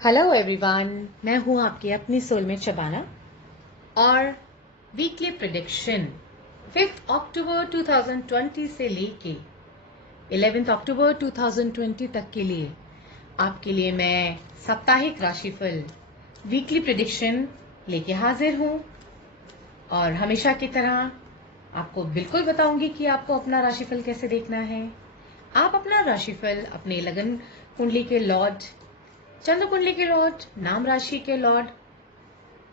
Hello everyone, मैं हूं आपकी अपनी सोलमेट शबाना और वीकली प्रेडिक्शन 5 अक्टूबर 2020 से लेके 11 अक्टूबर 2020 तक के लिए आपके लिए मैं साप्ताहिक राशिफल वीकली प्रेडिक्शन लेके हाजिर हूं। और हमेशा की तरह आपको बिल्कुल बताऊंगी कि आपको अपना राशिफल कैसे देखना है। आप अपना राशिफल अपने लगन कुंडली के लॉर्ड, चंद्र कुंडली के लॉर्ड, नाम राशि के लॉर्ड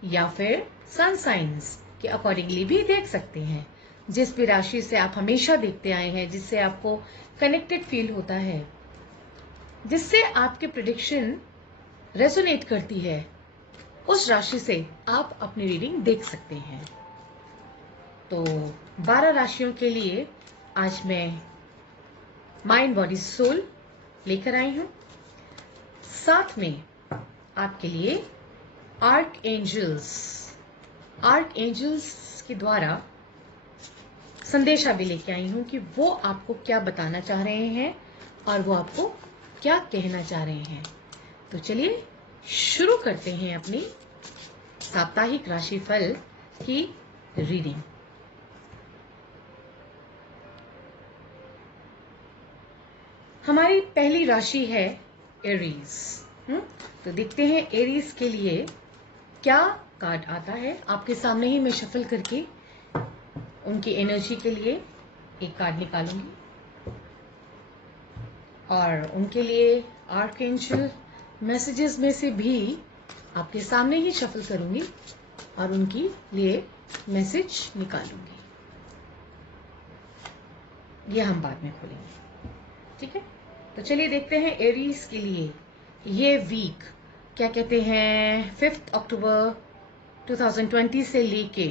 या फिर सन साइंस के अकॉर्डिंगली भी देख सकते हैं। जिस भी राशि से आप हमेशा देखते आए हैं, जिससे आपको कनेक्टेड फील होता है, जिससे आपकी प्रेडिक्शन रेजोनेट करती है, उस राशि से आप अपनी रीडिंग देख सकते हैं। तो 12 राशियों के लिए आज मैं माइंड बॉडी सोल लेकर आई हूं। साथ में आपके लिए आर्क एंजल्स के द्वारा संदेशा भी लेके आई हूं कि वो आपको क्या बताना चाह रहे हैं और वो आपको क्या कहना चाह रहे हैं। तो चलिए शुरू करते हैं अपनी साप्ताहिक राशिफल की रीडिंग। हमारी पहली राशि है एरीज। तो देखते हैं एरीज के लिए क्या कार्ड आता है। आपके सामने ही मैं शफल करके उनकी एनर्जी के लिए एक कार्ड निकालूंगी और उनके लिए आर्कएंजल मैसेजेस में से भी आपके सामने ही शफल करूंगी और उनके लिए मैसेज निकालूंगी। ये हम बाद में खोलेंगे, ठीक है। तो चलिए देखते हैं एरीज के लिए ये वीक क्या कहते हैं। 5 अक्टूबर 2020 से लेके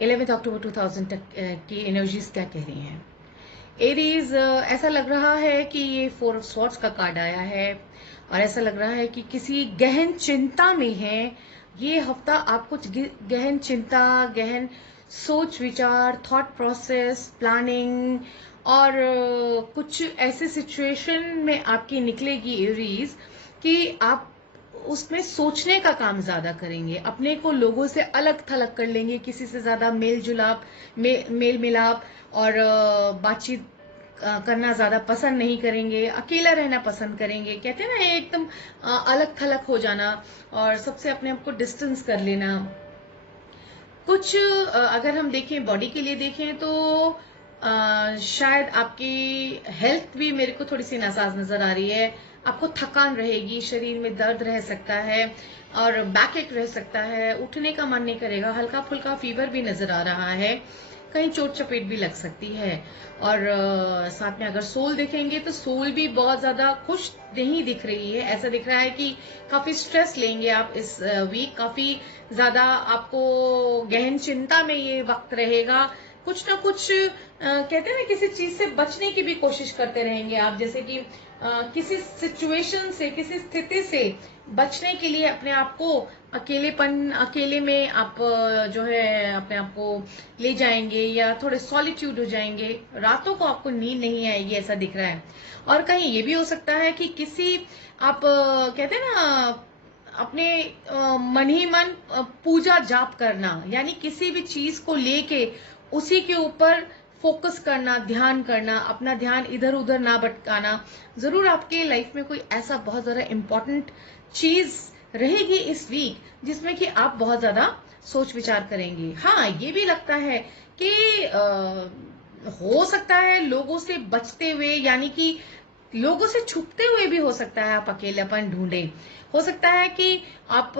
11 अक्टूबर 2000 तक की एनर्जीज क्या कह रही हैं। एरीज, ऐसा लग रहा है कि ये 4 ऑफ स्वॉर्ड्स का कार्ड आया है और ऐसा लग रहा है कि किसी गहन चिंता में है। ये हफ्ता आप कुछ गहन चिंता, गहन सोच विचार, थॉट प्रोसेस, प्लानिंग और कुछ ऐसे सिचुएशन में आपकी निकलेगी एरीज कि आप उसमें सोचने का काम ज्यादा करेंगे, अपने को लोगों से अलग थलग कर लेंगे, किसी से ज्यादा मेल मिलाप और बातचीत करना ज्यादा पसंद नहीं करेंगे, अकेला रहना पसंद करेंगे। कहते हैं ना एकदम अलग थलग हो जाना और सबसे अपने आप को डिस्टेंस कर लेना। कुछ अगर हम देखें बॉडी के लिए देखें तो शायद आपकी हेल्थ भी मेरे को थोड़ी सी नासाज नजर आ रही है। आपको थकान रहेगी, शरीर में दर्द रह सकता है और बैक एक रह सकता है, उठने का मन नहीं करेगा, हल्का फुल्का फीवर भी नजर आ रहा है, कहीं चोट चपेट भी लग सकती है। और साथ में अगर सोल देखेंगे तो सोल भी बहुत ज्यादा खुश नहीं दिख रही है। ऐसा दिख रहा है कि काफी स्ट्रेस लेंगे आप इस वीक, काफी ज्यादा आपको गहन चिंता में ये वक्त रहेगा। कुछ ना कुछ कहते हैं ना किसी चीज से बचने की भी कोशिश करते रहेंगे आप, जैसे कि किसी सिचुएशन से, किसी स्थिति से बचने के लिए अपने आप को अकेले में आप जो है अपने आप को ले जाएंगे या थोड़े सॉलिट्यूड हो जाएंगे। रातों को आपको नींद नहीं आएगी ऐसा दिख रहा है। और कहीं ये भी हो सकता है कि किसी आप कहते हैं ना अपने मन ही मन पूजा जाप करना, यानी किसी भी चीज को लेके उसी के ऊपर फोकस करना, ध्यान करना, अपना ध्यान इधर उधर ना भटकाना। जरूर आपके लाइफ में कोई ऐसा बहुत ज्यादा इंपॉर्टेंट चीज रहेगी इस वीक जिसमें कि आप बहुत ज्यादा सोच विचार करेंगे। हाँ, ये भी लगता है कि हो सकता है लोगों से बचते हुए, यानी कि लोगों से छुपते हुए भी हो सकता है आप अकेलापन ढूंढें। हो सकता है कि आप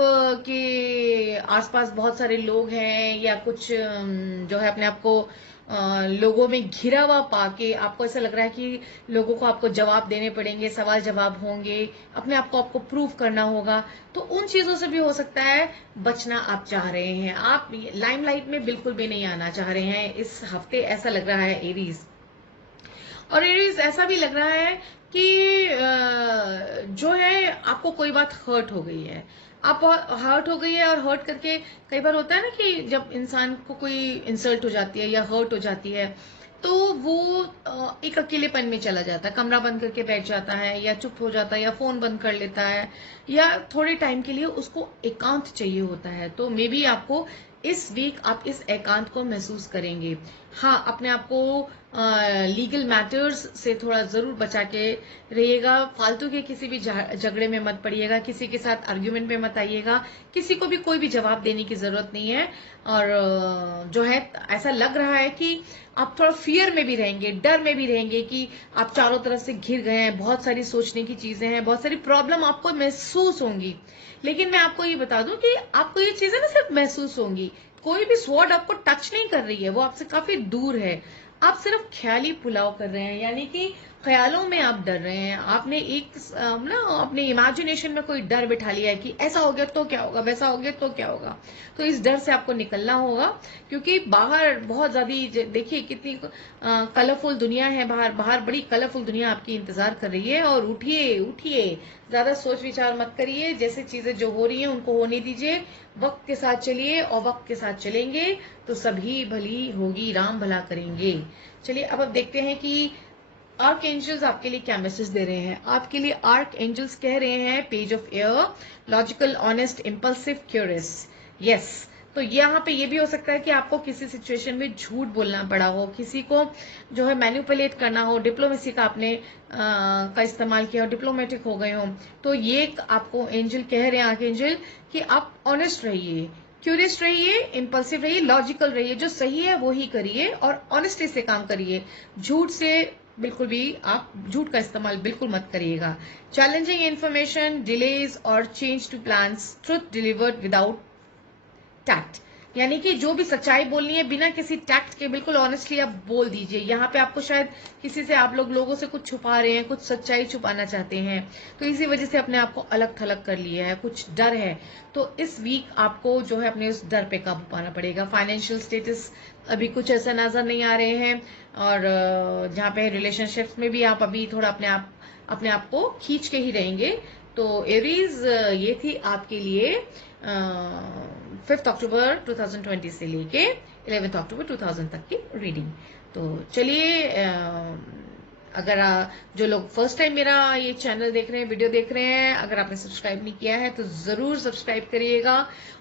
के आसपास बहुत सारे लोग हैं या कुछ जो है अपने आप को लोगों में घिरा हुआ पाके आपको ऐसा लग रहा है कि लोगों को आपको जवाब देने पड़ेंगे, सवाल जवाब होंगे, अपने आप को आपको प्रूव करना होगा। तो उन चीजों से भी हो सकता है बचना आप चाह रहे हैं। आप लाइमलाइट में बिल्कुल भी नहीं आना चाह रहे हैं इस हफ्ते, ऐसा लग रहा है एरीज। और एरीज ऐसा भी लग रहा है कि जो है आपको कोई बात हर्ट हो गई है, आप हर्ट हो गई है। और हर्ट करके कई बार होता है ना कि जब इंसान को कोई इंसल्ट हो जाती है या हर्ट हो जाती है तो वो एक अकेलेपन में चला जाता है, कमरा बंद करके बैठ जाता है, या चुप हो जाता है, या फोन बंद कर लेता है, या थोड़े टाइम के लिए उसको एकांत चाहिए होता है। तो मे बी आपको इस वीक आप इस एकांत को महसूस करेंगे। हाँ, अपने आप को लीगल मैटर्स से थोड़ा जरूर बचा के रहिएगा। फालतू के किसी भी झगड़े में मत पड़िएगा, किसी के साथ आर्ग्यूमेंट में मत आइएगा, किसी को भी कोई भी जवाब देने की जरूरत नहीं है। और जो है, ऐसा लग रहा है कि आप थोड़ा फियर में भी रहेंगे, डर में भी रहेंगे कि आप चारों तरफ से घिर गए हैं, बहुत सारी सोचने की चीजें हैं, बहुत सारी प्रॉब्लम आपको महसूस होंगी। लेकिन मैं आपको ये बता दूं कि आपको ये चीजें ना सिर्फ महसूस होंगी, कोई भी स्वॉर्ड आपको टच नहीं कर रही है, वो आपसे काफी दूर है। आप सिर्फ ख्याली पुलाव कर रहे हैं, यानी कि ख्यालों में आप डर रहे हैं। आपने एक ना अपने इमेजिनेशन में कोई डर बिठा लिया है कि ऐसा हो गया तो क्या होगा, वैसा हो गया तो क्या होगा। तो इस डर से आपको निकलना होगा, क्योंकि बाहर बहुत ज्यादा, देखिए कितनी कलरफुल दुनिया है बाहर। बाहर बड़ी कलरफुल दुनिया आपकी इंतजार कर रही है। और उठिए उठिए, ज्यादा सोच विचार मत करिए, जैसे चीजें जो हो रही हैं उनको होने दीजिए, वक्त के साथ चलिए, और वक्त के साथ चलेंगे तो सभी भली होगी, राम भला करेंगे। चलिए अब देखते हैं कि आर्क एंजल्स आपके लिए क्या मैसेज दे रहे हैं। आपके लिए आर्क एंजल्स कह रहे हैं, page of air, logical, honest, impulsive, curious. Yes, तो यहाँ पे ये भी हो सकता है कि आपको किसी सिचुएशन में झूठ बोलना पड़ा हो, किसी को जो है मैनिपुलेट करना हो, डिप्लोमेसी का आपने का इस्तेमाल किया हो, डिप्लोमेटिक हो गए हो। तो ये आपको एंजल कह रहे हैं, आर्क एंजल, कि आप ऑनेस्ट रहिए, क्यूरियस रहिए, इम्पल्सिव रहिए, लॉजिकल रहिए, जो सही है वो ही करिए, और ऑनेस्टी से काम करिए। झूठ से बिल्कुल भी आप झूठ का इस्तेमाल बिल्कुल मत करिएगा। चैलेंजिंग इन्फॉर्मेशन, डिलेज और change to plans, truth delivered without tact, यानी कि जो भी सच्चाई बोलनी है बिना किसी टैक्ट के बिल्कुल ऑनेस्टली आप बोल दीजिए। यहाँ पे आपको शायद किसी से, आप लोगों से कुछ छुपा रहे हैं, कुछ सच्चाई छुपाना चाहते हैं, तो इसी वजह से अपने आप को अलग थलग कर लिया है, कुछ डर है। तो इस वीक आपको जो है अपने उस डर पे काबू पाना पड़ेगा। फाइनेंशियल स्टेटस अभी कुछ ऐसा नजर नहीं आ रहे हैं, और जहाँ पे रिलेशनशिप्स में भी आप अभी थोड़ा अपने आप को खींच के ही रहेंगे। तो एरीज, ये थी आपके लिए 5 अक्टूबर 2020 से लेके 11 अक्टूबर 2000 तक की रीडिंग। तो चलिए, अगर जो लोग फर्स्ट टाइम मेरा ये चैनल देख रहे हैं, वीडियो देख रहे हैं, अगर आपने सब्सक्राइब नहीं किया है तो जरूर सब्सक्राइब करिएगा।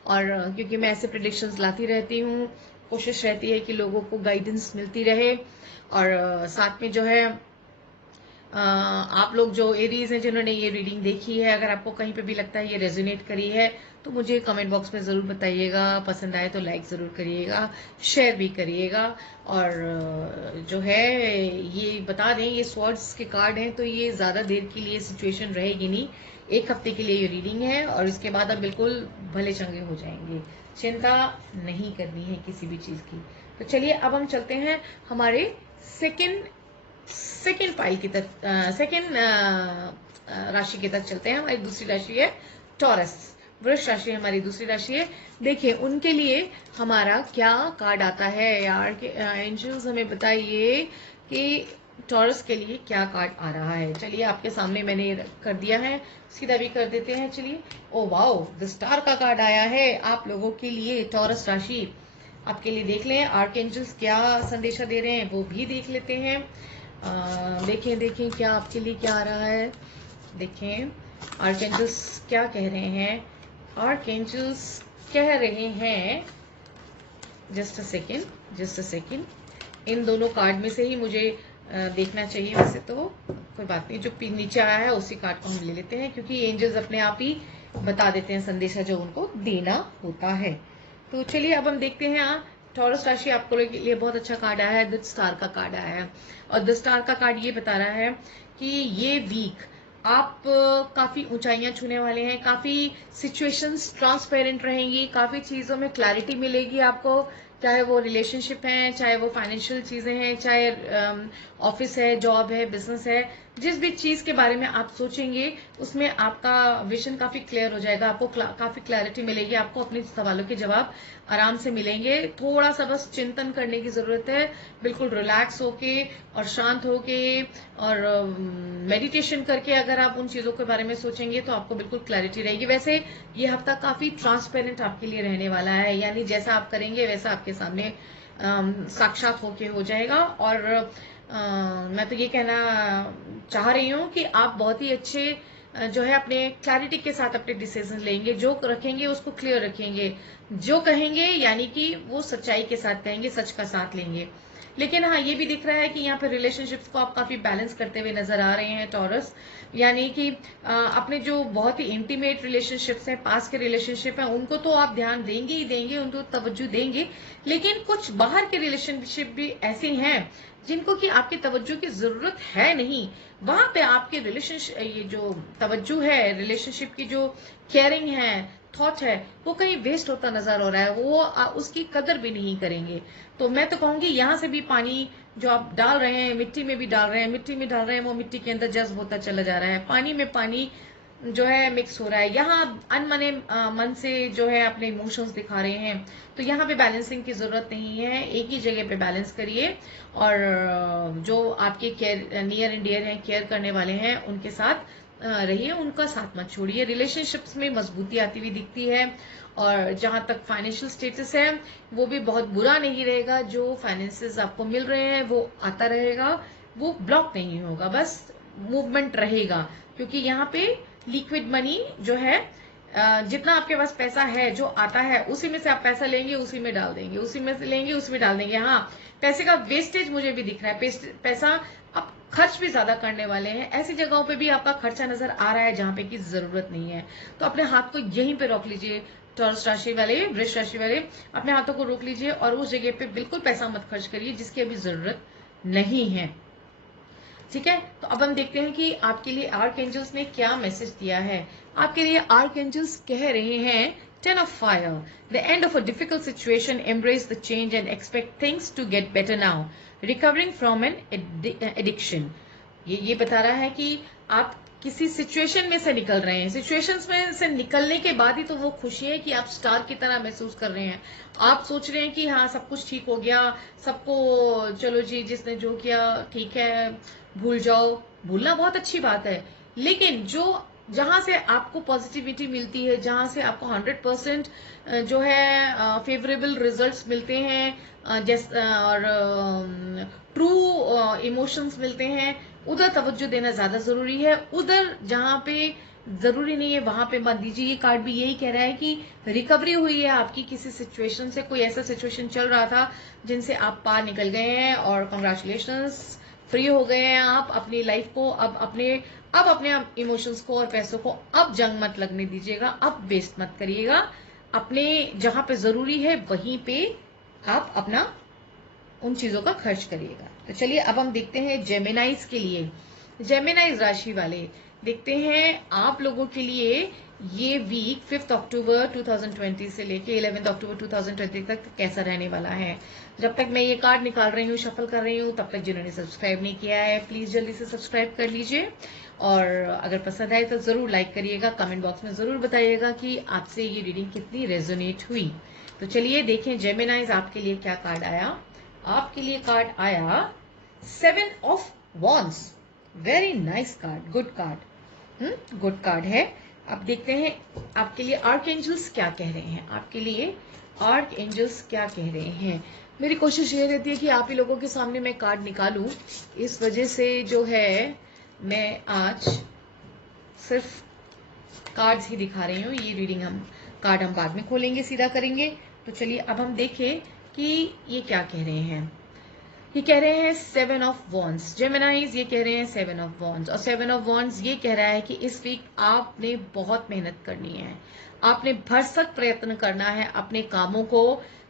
और क्योंकि मैं ऐसे प्रेडिक्शंस लाती रहती हूँ, कोशिश रहती है कि लोगों को गाइडेंस मिलती रहे। और साथ में जो है, आप लोग जो एरीज हैं जिन्होंने ये रीडिंग देखी है, अगर आपको कहीं पे भी लगता है ये रेजोनेट करी है तो मुझे कमेंट बॉक्स में जरूर बताइएगा। पसंद आए तो लाइक जरूर करिएगा, शेयर भी करिएगा। और जो है, ये बता दें, ये स्वॉर्ड्स के कार्ड हैं, तो ये ज्यादा देर के लिए सिचुएशन रहेगी नहीं, 1 हफ्ते के लिए ये रीडिंग है, और इसके बाद आप बिल्कुल भले चंगे हो जाएंगे। चिंता नहीं करनी है किसी भी चीज की। तो चलिए अब हम चलते हैं हमारे सेकेंड पाइल की तरफ, सेकेंड राशि की तरफ चलते हैं। हमारी दूसरी राशि है टॉरस, वृष राशि हमारी दूसरी राशि है। देखिए उनके लिए हमारा क्या कार्ड आता है यार, कि एंजल्स हमें बताइए कि टॉरस के लिए क्या कार्ड आ रहा है। चलिए आपके सामने मैंने कर दिया है, सीधा भी कर देते हैं। चलिए, ओ वाओ, द स्टार का कार्ड आया है आप लोगों के लिए। टॉरस राशि आपके लिए देख लें, आर्क एंजल्स क्या संदेशा दे रहे हैं वो भी देख लेते हैं। देखें क्या आपके लिए क्या आ रहा है। देखें आर्क एंजल्स क्या कह रहे हैं। आर्क एंजल्स कह रहे हैं, जस्ट अ सेकेंड, इन दोनों कार्ड में से ही मुझे देखना चाहिए। वैसे तो कोई बात नहीं, जो नीचे आया है उसी कार्ड को हम ले लेते हैं, क्योंकि एंजल्स अपने आप ही बता देते हैं संदेशा जो उनको देना होता है। तो चलिए अब हम देखते हैं। टॉरस राशि आपको लिए बहुत अच्छा कार्ड आया है, द स्टार का कार्ड आया है। और द स्टार का कार्ड ये बता रहा है कि ये वीक आप काफी ऊंचाइयां छूने वाले हैं, काफी सिचुएशंस ट्रांसपेरेंट रहेंगी, काफी चीजों में क्लैरिटी मिलेगी आपको, चाहे वो रिलेशनशिप है, चाहे वो फाइनेंशियल चीजें हैं, चाहे ऑफिस है, जॉब है, बिजनेस है, जिस भी चीज के बारे में आप सोचेंगे उसमें आपका विजन काफी क्लियर हो जाएगा, आपको काफी क्लैरिटी मिलेगी, आपको अपने सवालों के जवाब आराम से मिलेंगे। थोड़ा सा बस चिंतन करने की जरूरत है, बिल्कुल रिलैक्स होके और शांत होके और मेडिटेशन करके अगर आप उन चीजों के बारे में सोचेंगे तो आपको बिल्कुल क्लैरिटी रहेगी। वैसे ये हफ्ता काफी ट्रांसपेरेंट आपके लिए रहने वाला है, यानी जैसा आप करेंगे वैसा आपके सामने साक्षात होके हो जाएगा। और मैं तो ये कहना चाह रही हूँ कि आप बहुत ही अच्छे जो है अपने क्लैरिटी के साथ अपने डिसीजन लेंगे, जो रखेंगे उसको क्लियर रखेंगे, जो कहेंगे यानी कि वो सच्चाई के साथ कहेंगे, सच का साथ लेंगे। लेकिन हाँ, ये भी दिख रहा है कि यहाँ पे रिलेशनशिप्स को आप काफी बैलेंस करते हुए नजर आ रहे हैं टॉरस, यानी कि अपने जो बहुत ही इंटीमेट रिलेशनशिप्स हैं, पास के रिलेशनशिप हैं, उनको तो आप ध्यान देंगे ही देंगे, उनको तवज्जो देंगे, लेकिन कुछ बाहर के रिलेशनशिप भी ऐसे हैं जिनको कि आपकी तवज्जो की जरूरत है नहीं। वहां पे आपके रिलेशनशिप, ये जो तवज्जो है, रिलेशनशिप की जो केयरिंग है, थॉट है, वो कहीं वेस्ट होता नजर हो रहा है, वो उसकी कदर भी नहीं करेंगे। तो मैं तो कहूंगी यहां से भी पानी जो आप डाल रहे हैं, मिट्टी में भी डाल रहे हैं, मिट्टी में डाल रहे हैं, वो मिट्टी के अंदर जज्ब होता चला जा रहा है, पानी में पानी जो है मिक्स हो रहा है। यहाँ अनमने मन से जो है अपने इमोशंस दिखा रहे हैं, तो यहाँ पे बैलेंसिंग की जरूरत नहीं है, एक ही जगह पे बैलेंस करिए। और जो आपके केयर नियर एंड डियर हैं, केयर करने वाले हैं, उनके साथ रहिए, उनका साथ मत छोड़िए। रिलेशनशिप्स में मजबूती आती हुई दिखती है। और जहां तक फाइनेंशियल स्टेटस है, वो भी बहुत बुरा नहीं रहेगा, जो फाइनेंसेस आपको मिल रहे हैं वो आता रहेगा, वो ब्लॉक नहीं होगा, बस मूवमेंट रहेगा। क्योंकि यहाँ पे लिक्विड मनी जो है, जितना आपके पास पैसा है जो आता है, उसी में से आप पैसा लेंगे, उसी में डाल देंगे, उसी में से लेंगे, उसी में डाल देंगे। हाँ, पैसे का वेस्टेज मुझे भी दिख रहा है, पैसा आप खर्च भी ज्यादा करने वाले हैं, ऐसी जगहों पे भी आपका खर्चा नजर आ रहा है जहां पे की जरूरत नहीं है। तो अपने हाथ को यहीं पे रोक लीजिए, टॉरस राशि वाले, वृष राशि वाले, अपने हाथों को रोक लीजिए और उस जगह पे बिल्कुल पैसा मत खर्च करिए जिसकी अभी जरूरत नहीं है। ठीक है, तो अब हम देखते हैं कि आपके लिए आर्क एंजल्स ने क्या मैसेज दिया है। आपके लिए आर्क एंजल्स कह रहे हैं, 10 of fire, the end of a difficult situation, embrace the change and expect things to get better now, recovering from an addiction। ये बता रहा है कि आप किसी सिचुएशन में से निकल रहे हैं, सिचुएशंस में से निकलने के बाद ही तो वो खुशी है कि आप स्टार की तरह महसूस कर रहे हैं। आप सोच रहे हैं कि हाँ, सब कुछ ठीक हो गया, सबको चलो जी, जिसने जो किया ठीक है, भूल जाओ। भूलना बहुत अच्छी बात है, लेकिन जो जहां से आपको पॉजिटिविटी मिलती है, जहां से आपको 100% जो है फेवरेबल रिजल्ट्स मिलते हैं, और ट्रू इमोशंस मिलते हैं, उधर तवज्जो देना ज्यादा जरूरी है। उधर जहां पे जरूरी नहीं है वहां पे मत दीजिए। ये कार्ड भी यही कह रहा है कि रिकवरी हुई है आपकी किसी सिचुएशन से, कोई ऐसा सिचुएशन चल रहा था जिनसे आप पार निकल गए हैं, और कंग्रेचुलेशंस, फ्री हो गए हैं आप अपनी लाइफ को। अब अपने इमोशंस को और पैसों को अब जंग मत लगने दीजिएगा, अब वेस्ट मत करिएगा। अपने जहां पे जरूरी है वहीं पे आप अपना उन चीजों का खर्च करिएगा। तो चलिए अब हम देखते हैं जेमिनाइज के लिए, जेमिनाइज राशि वाले, देखते हैं आप लोगों के लिए ये वीक 5 अक्टूबर 2020 से लेके 11 अक्टूबर 2020 तक कैसा रहने वाला है। जब तक मैं ये कार्ड निकाल रही हूँ, शफल कर रही हूँ, तब तक जिन्होंने सब्सक्राइब नहीं किया है प्लीज जल्दी से सब्सक्राइब कर लीजिए। और अगर पसंद आए तो जरूर लाइक करिएगा, कमेंट बॉक्स में जरूर बताइएगा कि आपसे ये रीडिंग कितनी रेजोनेट हुई। तो चलिए देखें जेमिनाइज आपके लिए क्या कार्ड आया। आपके लिए कार्ड आया 7 of wands. Very nice card, good card, good card है। अब देखते हैं आपके लिए आर्क एंजल्स क्या कह रहे हैं। आपके लिए आर्क एंजल्स क्या कह रहे हैं। मेरी कोशिश ये रहती है कि आप ही लोगों के सामने मैं कार्ड निकालूं, इस वजह से जो है मैं आज सिर्फ कार्ड्स ही दिखा रही हूँ। ये रीडिंग कार्ड हम बाद में खोलेंगे, सीधा करेंगे। तो चलिए अब हम देखें कि ये क्या कह रहे हैं। ये कह रहे हैं 7 ऑफ वॉन्ड्स, जेमिनाइज ये कह रहे हैं 7 ऑफ वॉन्ड्स। और 7 ऑफ वॉन्ड्स ये कह रहा है कि इस वीक आपने बहुत मेहनत करनी है, आपने भरसक प्रयत्न करना है अपने कामों को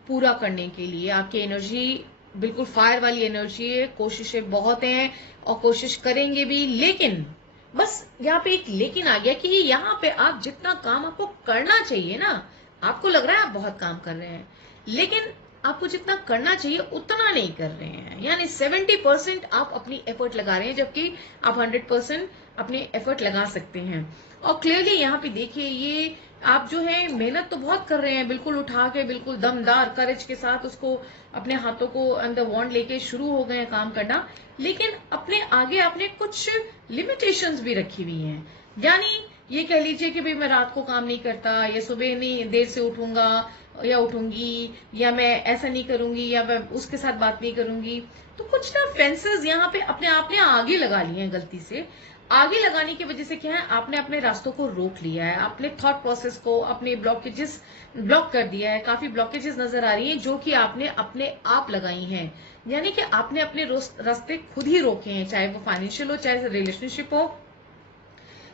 पूरा करने के लिए। आपकी एनर्जी बिल्कुल फायर वाली एनर्जी है, कोशिशें बहुत हैं और कोशिश करेंगे भी, लेकिन बस यहाँ पे एक लेकिन आ गया कि यहाँ पे आप जितना काम आपको करना चाहिए ना, आपको लग रहा है आप बहुत काम कर रहे हैं, लेकिन आपको जितना करना चाहिए उतना नहीं कर रहे हैं। यानी 70% आप अपनी एफर्ट लगा रहे हैं, जबकि आप 100% अपने एफर्ट लगा सकते हैं। और क्लियरली यहाँ पे देखिए, ये आप जो है मेहनत तो बहुत कर रहे हैं, बिल्कुल उठा के, बिल्कुल दमदार करेज के साथ उसको अपने हाथों को अंदर वॉन्ड लेके शुरू हो गए हैं काम करना, लेकिन अपने आगे आपने कुछ लिमिटेशंस भी रखी हुई हैं। यानी ये कह लीजिए कि भाई मैं रात को काम नहीं करता, या सुबह नहीं देर से उठूंगा, या उठूंगी, या मैं ऐसा नहीं करूंगी, या मैं उसके साथ बात नहीं करूंगी। तो कुछ ना फेंसेस यहाँ पे अपने आप ने आगे लगा लिए हैं गलती से। आगे लगाने की वजह से क्या है, आपने अपने रास्तों को रोक लिया है, अपने थॉट प्रोसेस को, अपने ब्लॉकेजेस ब्लॉक कर दिया है। काफी ब्लॉकेजेस नजर आ रही हैं जो कि आपने अपने आप लगाई हैं, यानी कि आपने अपने रास्ते खुद ही रोके हैं, चाहे वो फाइनेंशियल हो, चाहे रिलेशनशिप हो,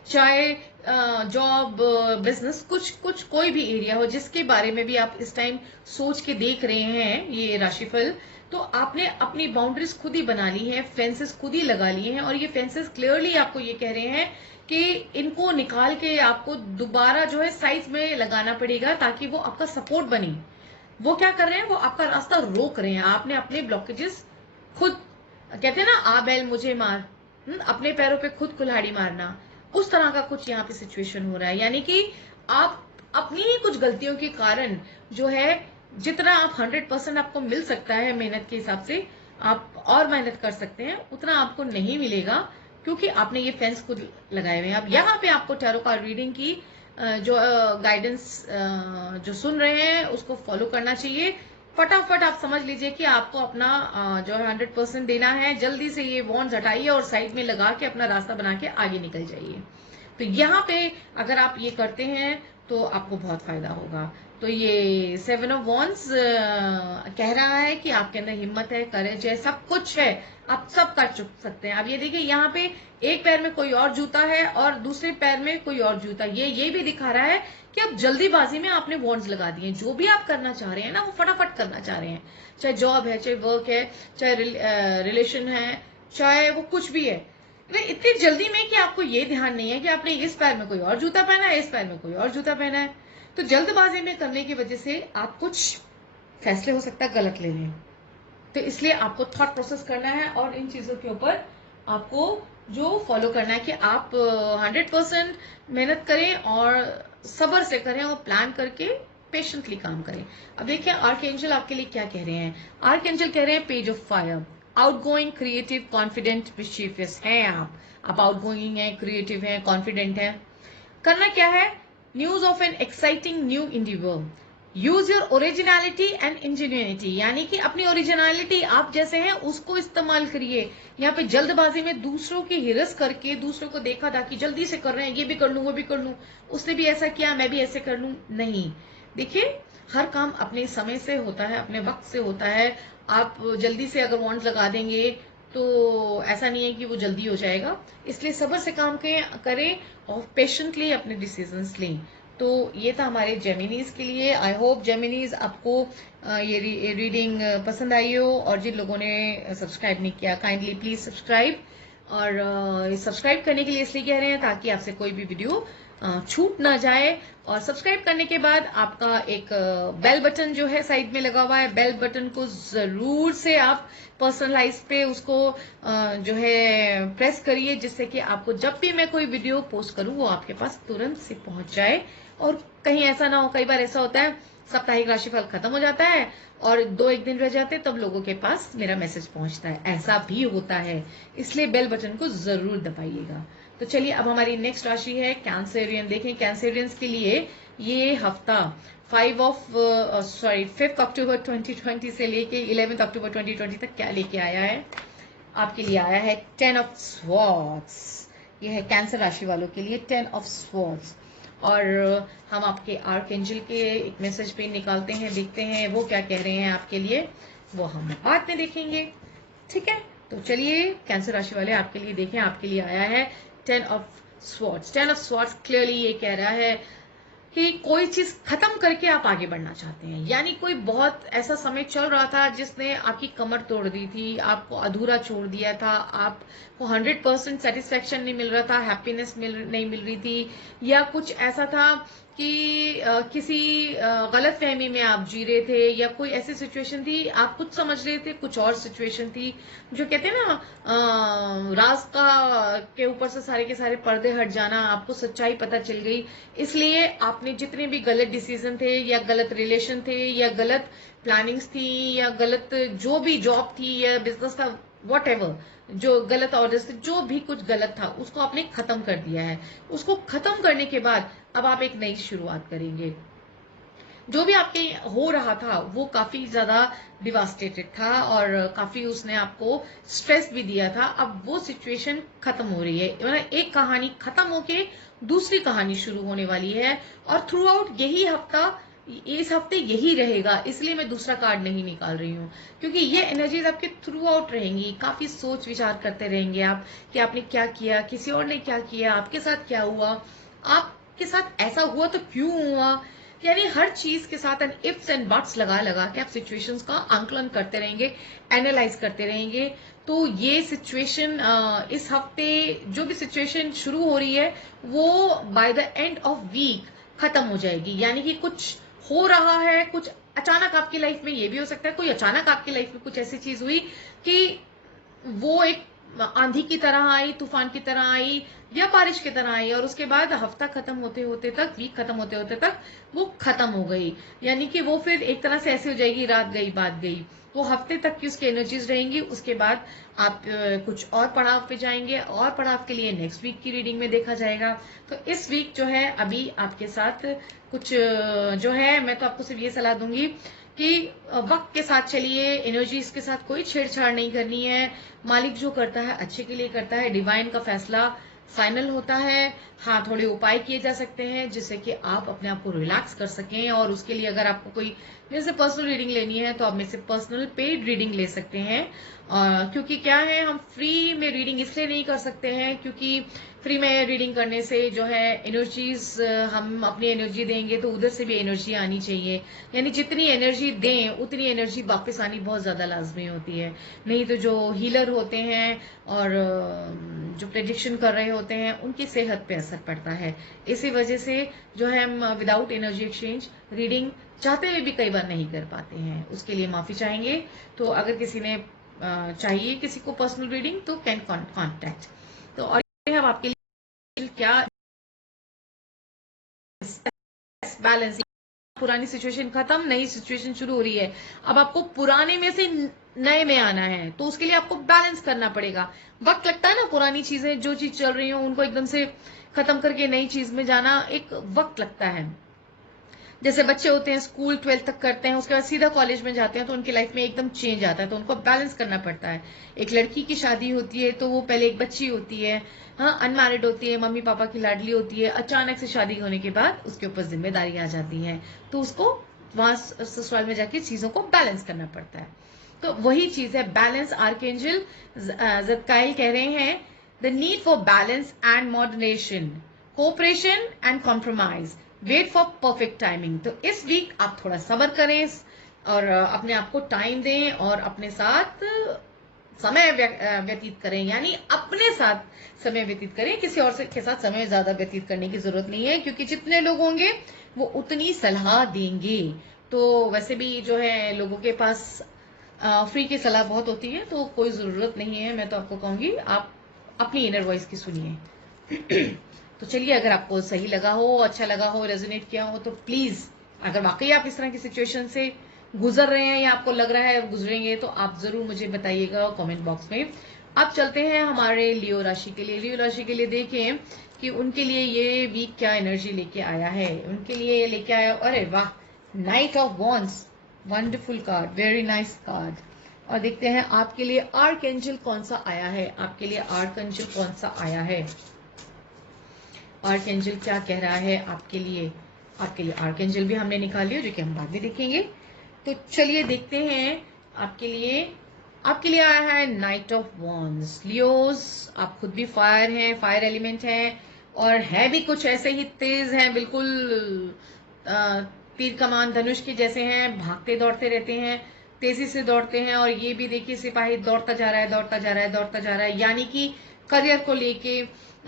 चाहे जॉब, बिजनेस, कुछ कुछ कोई भी एरिया हो जिसके बारे में भी आप इस टाइम सोच के देख रहे हैं ये राशिफल। तो आपने अपनी बाउंड्रीज खुद ही बना ली है, फेंसेस खुद ही लगा लिए हैं, और ये फेंसेस क्लियरली आपको ये कह रहे हैं कि इनको निकाल के आपको दोबारा जो है साइज में लगाना पड़ेगा ताकि वो आपका सपोर्ट बने। वो क्या कर रहे हैं, वो आपका रास्ता रोक रहे हैं। आपने अपने ब्लॉकेजेस खुद, कहते हैं ना आ बैल मुझे मार, अपने पैरों पे खुद कुल्हाड़ी मारना, उस तरह का कुछ यहाँ पे सिचुएशन हो रहा है। यानी कि आप अपनी ही कुछ गलतियों के कारण जो है, जितना आप 100% आपको मिल सकता है मेहनत के हिसाब से, आप और मेहनत कर सकते हैं, उतना आपको नहीं मिलेगा, क्योंकि आपने ये फेंस खुद लगाए हुए हैं। अब यहाँ पे आपको टैरो कार्ड रीडिंग की जो गाइडेंस जो सुन रहे हैं उसको फॉलो करना चाहिए। फटाफट आप समझ लीजिए कि आपको अपना जो है 100% देना है। जल्दी से ये वॉन्ड्स हटाइए और साइड में लगा के अपना रास्ता बना के आगे निकल जाइए। तो यहाँ पे अगर आप ये करते हैं तो आपको बहुत फायदा होगा। तो ये 7 ऑफ वॉन्ड्स कह रहा है कि आपके अंदर हिम्मत है, करेज है, सब कुछ है, आप सब कर सकते हैं। अब ये देखिए यहाँ पे एक पैर में कोई और जूता है और दूसरे पैर में कोई और जूता, ये भी दिखा रहा है कि अब जल्दीबाजी में आपने वॉन्ड्स लगा दिए। जो भी आप करना चाह रहे हैं ना, वो फटाफट करना चाह रहे हैं, चाहे जॉब है, चाहे वर्क है, चाहे रिलेशन है, चाहे वो कुछ भी है। इतनी जल्दी में कि आपको ये ध्यान नहीं है कि आपने इस पैर में कोई और जूता पहना है, इस पैर में कोई और जूता पहना है। तो जल्दबाजी में करने की वजह से आप कुछ फैसले हो सकता है गलत ले लें। तो इसलिए आपको थॉट प्रोसेस करना है और इन चीजों के ऊपर आपको जो फॉलो करना है कि आप 100% मेहनत करें और सब्र से करें और प्लान करके पेशेंटली काम करें। अब देखिए आर्कएंजल आपके लिए क्या कह रहे हैं। आर्कएंजल कह रहे हैं page of fire, outgoing, creative, confident, mischievous हैं आप आउटगोइंग हैं, क्रिएटिव हैं, कॉन्फिडेंट हैं। करना क्या है, news of an exciting new individual, use your originality and ingenuity, यानी कि अपनी ओरिजिनलिटी आप जैसे हैं उसको इस्तेमाल करिए। यहाँ पे जल्दबाजी में दूसरों की हिरस करके, दूसरों को देखा ताकि जल्दी से कर रहे हैं, ये भी कर लूं, वो भी कर लूं, उसने भी ऐसा किया मैं भी ऐसे कर लूं, नहीं। देखिए हर काम अपने समय से होता है, अपने वक्त से होता है। आप जल्दी से अगर वॉन्ड्स लगा देंगे तो ऐसा नहीं है कि वो जल्दी हो जाएगा। इसलिए सब्र से काम करें और पेशेंटली अपने डिसीजंस लें। तो ये था हमारे जेमिनीज के लिए। आई होप जेमिनीज आपको ये रीडिंग पसंद आई हो, और जिन लोगों ने सब्सक्राइब नहीं किया काइंडली प्लीज सब्सक्राइब। और सब्सक्राइब करने के लिए इसलिए कह रहे हैं ताकि आपसे कोई भी वीडियो छूट ना जाए। और सब्सक्राइब करने के बाद आपका एक बेल बटन जो है साइड में लगा हुआ है, बेल बटन को जरूर से आप पर्सनलाइज पे उसको जो है प्रेस करिए, जिससे कि आपको जब भी मैं कोई वीडियो पोस्ट करूं वो आपके पास तुरंत से पहुंच जाए। और कहीं ऐसा ना हो, कई बार ऐसा होता है साप्ताहिक राशिफल खत्म हो जाता है और 2-1 दिन रह जाते तब लोगों के पास मेरा मैसेज पहुंचता है, ऐसा भी होता है। इसलिए बेल बटन को जरूर दबाइएगा। तो चलिए अब हमारी नेक्स्ट राशि है कैंसेरियन। देखें कैंसेरियंस के लिए ये हफ्ता 5 अक्टूबर 2020 से लेके 11 अक्टूबर 2020 तक क्या लेके आया है। आपके लिए आया है 10 ऑफ स्वॉर्ड्स। ये है कैंसर राशि वालों के लिए 10 ऑफ स्वॉर्ड्स। और हम आपके आर्कएंजल के एक मैसेज पे निकालते हैं, देखते हैं वो क्या कह रहे हैं आपके लिए, वो हम बाद में देखेंगे। ठीक है, तो चलिए कैंसर राशि वाले आपके लिए देखें। आपके लिए आया है 10 of swords. 10 of swords clearly ये कह रहा है कि कोई चीज खत्म करके आप आगे बढ़ना चाहते हैं। यानी कोई बहुत ऐसा समय चल रहा था जिसने आपकी कमर तोड़ दी थी, आपको अधूरा छोड़ दिया था, आपको 100% सेटिस्फेक्शन नहीं मिल रहा था, हैप्पीनेस नहीं मिल रही थी, या कुछ ऐसा था कि किसी गलत फहमी में आप जी रहे थे, या कोई ऐसी सिचुएशन थी आप कुछ समझ रहे थे, कुछ और सिचुएशन थी। जो कहते हैं ना राज का के ऊपर से सारे के सारे पर्दे हट जाना, आपको सच्चाई पता चल गई। इसलिए आपने जितने भी गलत डिसीजन थे, या गलत रिलेशन थे, या गलत प्लानिंग्स थी, या गलत जो भी जॉब थी या बिजनेस था, व्हाटएवर, जो गलत ऑर्डर्स थे, जो भी कुछ गलत था उसको आपने खत्म कर दिया है। उसको खत्म करने के बाद अब आप एक नई शुरुआत करेंगे। जो भी आपके हो रहा था वो काफी ज्यादा डिवास्टेटेड था और काफी उसने आपको स्ट्रेस भी दिया था। अब वो सिचुएशन खत्म हो रही है, मतलब एक कहानी खत्म होके दूसरी कहानी शुरू होने वाली है और थ्रू आउट यही हफ्ता, इस हफ्ते यही रहेगा। इसलिए मैं दूसरा कार्ड नहीं निकाल रही हूँ, क्योंकि ये एनर्जीज आपके थ्रू आउट रहेंगी। काफी सोच विचार करते रहेंगे आप कि आपने क्या किया, किसी और ने क्या किया, आपके साथ क्या हुआ, आपके साथ ऐसा हुआ तो क्यों हुआ। यानी हर चीज के साथ एन इफ्स एंड बट्स लगा लगा के आप सिचुएशंस का आंकलन करते रहेंगे, एनालाइज करते रहेंगे। तो ये सिचुएशन इस हफ्ते जो भी सिचुएशन शुरू हो रही है वो by the end of week खत्म हो जाएगी। यानी कि कुछ हो रहा है, कुछ अचानक आपकी लाइफ में, ये भी हो सकता है कोई अचानक आपकी लाइफ में कुछ ऐसी चीज हुई कि वो एक आंधी की तरह आई, तूफान की तरह आई या बारिश की तरह आई, और उसके बाद हफ्ता खत्म होते होते तक, वीक खत्म होते होते तक वो खत्म हो गई। यानी कि वो फिर एक तरह से ऐसी हो जाएगी, रात गई बात गई। वो हफ्ते तक की उसकी एनर्जीज रहेंगी। उसके बाद आप कुछ और पड़ाव पे जाएंगे, और पड़ाव के लिए नेक्स्ट वीक की रीडिंग में देखा जाएगा। तो इस वीक जो है अभी आपके साथ कुछ जो है, मैं तो आपको सिर्फ ये सलाह दूंगी कि वक्त के साथ चलिए, एनर्जीज के साथ कोई छेड़छाड़ नहीं करनी है। मालिक जो करता है अच्छे के लिए करता है, डिवाइन का फैसला फाइनल होता है। हाँ, थोड़े उपाय किए जा सकते हैं जिससे कि आप अपने आप को रिलैक्स कर सकें, और उसके लिए अगर आपको कोई मेरे से पर्सनल रीडिंग लेनी है तो आप मेरे से पर्सनल पेड रीडिंग ले सकते हैं। क्योंकि क्या है, हम फ्री में रीडिंग इसलिए नहीं कर सकते हैं क्योंकि फ्री में रीडिंग करने से जो है एनर्जीज, हम अपनी एनर्जी देंगे तो उधर से भी एनर्जी आनी चाहिए। यानी जितनी एनर्जी दें उतनी एनर्जी वापस आनी बहुत ज्यादा लाजमी होती है। नहीं तो जो हीलर होते हैं और जो प्रेडिक्शन कर रहे होते हैं उनकी सेहत पे असर पड़ता है। इसी वजह से जो है हम विदाउट एनर्जी एक्सचेंज रीडिंग चाहते हुए भी कई बार नहीं कर पाते हैं, उसके लिए माफी चाहेंगे। तो अगर किसी ने चाहिए किसी को पर्सनल रीडिंग तो कैन कॉन्टैक्ट। तो और हम आपके लिए क्या बैलेंस, पुरानी सिचुएशन खत्म, नई सिचुएशन शुरू हो रही है। अब आपको पुराने में से नए में आना है, तो उसके लिए आपको बैलेंस करना पड़ेगा। वक्त लगता है ना, पुरानी चीजें जो चीज चल रही हो उनको एकदम से खत्म करके नई चीज में जाना एक वक्त लगता है। जैसे बच्चे होते हैं, स्कूल 12th तक करते हैं, उसके बाद सीधा कॉलेज में जाते हैं तो उनकी लाइफ में एकदम चेंज आता है, तो उनको बैलेंस करना पड़ता है। एक लड़की की शादी होती है तो वो पहले एक बच्ची होती है, हाँ, अनमैरिड होती है, मम्मी पापा की लाडली होती है। अचानक से शादी होने के बाद उसके ऊपर जिम्मेदारी आ जाती है, तो उसको वहां ससुराल में जाके चीजों को बैलेंस करना पड़ता है। तो वही चीज है बैलेंस। आर्कएंजल ज़दकाइल कह रहे हैं, the need for balance and moderation, cooperation and compromise, wait for perfect timing. तो इस वीक आप थोड़ा सब्र करें और अपने आप को टाइम दें और अपने साथ समय व्यतीत करें, यानी अपने साथ समय व्यतीत करें। किसी और के साथ समय ज्यादा व्यतीत करने की जरूरत नहीं है, क्योंकि जितने लोग होंगे वो उतनी सलाह देंगे। तो वैसे भी जो है लोगों के पास फ्री की सलाह बहुत होती है, तो कोई जरूरत नहीं है। मैं तो आपको कहूंगी आप अपनी इनर वॉइस की सुनिए। तो चलिए, अगर आपको सही लगा हो, अच्छा लगा हो, रेजोनेट किया हो, तो प्लीज, अगर वाकई आप इस तरह की सिचुएशन से गुजर रहे हैं या आपको लग रहा है गुजरेंगे, तो आप जरूर मुझे बताइएगा कमेंट बॉक्स में। अब चलते हैं हमारे लियो राशि के लिए। लियो राशि के लिए देखें कि उनके लिए ये वीक क्या एनर्जी लेके आया है। उनके लिए ये लेके आया, अरे वाह, night of wands, wonderful card, very nice card. और देखते हैं आपके लिए आर्कएंजल कौन सा आया है। आपके लिए आर्कएंजल कौन सा आया है, आर्कएंजल क्या कह रहा है आपके लिए। आपके लिए आर्कएंजल भी हमने निकाल लिया, जो कि हम बाद में देखेंगे। तो चलिए देखते हैं आपके लिए आया है नाइट ऑफ वॉन्ड्स। लियोज, आप खुद भी फायर हैं, फायर एलिमेंट हैं, और है भी कुछ ऐसे ही तेज हैं, बिल्कुल तीर कमान धनुष के जैसे हैं, भागते दौड़ते रहते हैं, तेजी से दौड़ते हैं। और ये भी देखिए, सिपाही दौड़ता जा रहा है, दौड़ता जा रहा है, दौड़ता जा रहा है, यानी कि करियर को लेके,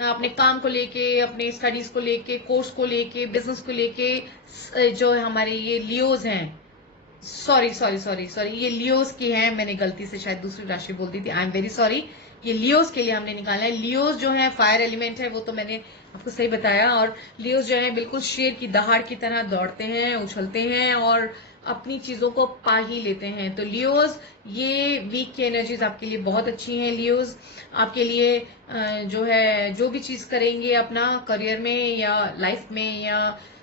अपने काम को लेके, अपने स्टडीज को लेके, कोर्स को लेके, बिजनेस को लेके, जो हमारे ये लियोज हैं, सॉरी सॉरी सॉरी सॉरी, ये लियोज की है, मैंने गलती से शायद दूसरी राशि बोल दी थी, आई एम वेरी सॉरी। ये लियोज के लिए हमने निकाला है। लियोज जो है फायर एलिमेंट है, वो तो मैंने आपको सही बताया। और लियोज जो है बिल्कुल शेर की दहाड़ की तरह दौड़ते हैं, उछलते हैं और अपनी चीजों को पा ही लेते हैं। तो लियोज, ये वीक की एनर्जीज आपके लिए बहुत अच्छी हैं। लियोज आपके लिए जो है, जो भी चीज करेंगे अपना करियर में या लाइफ में या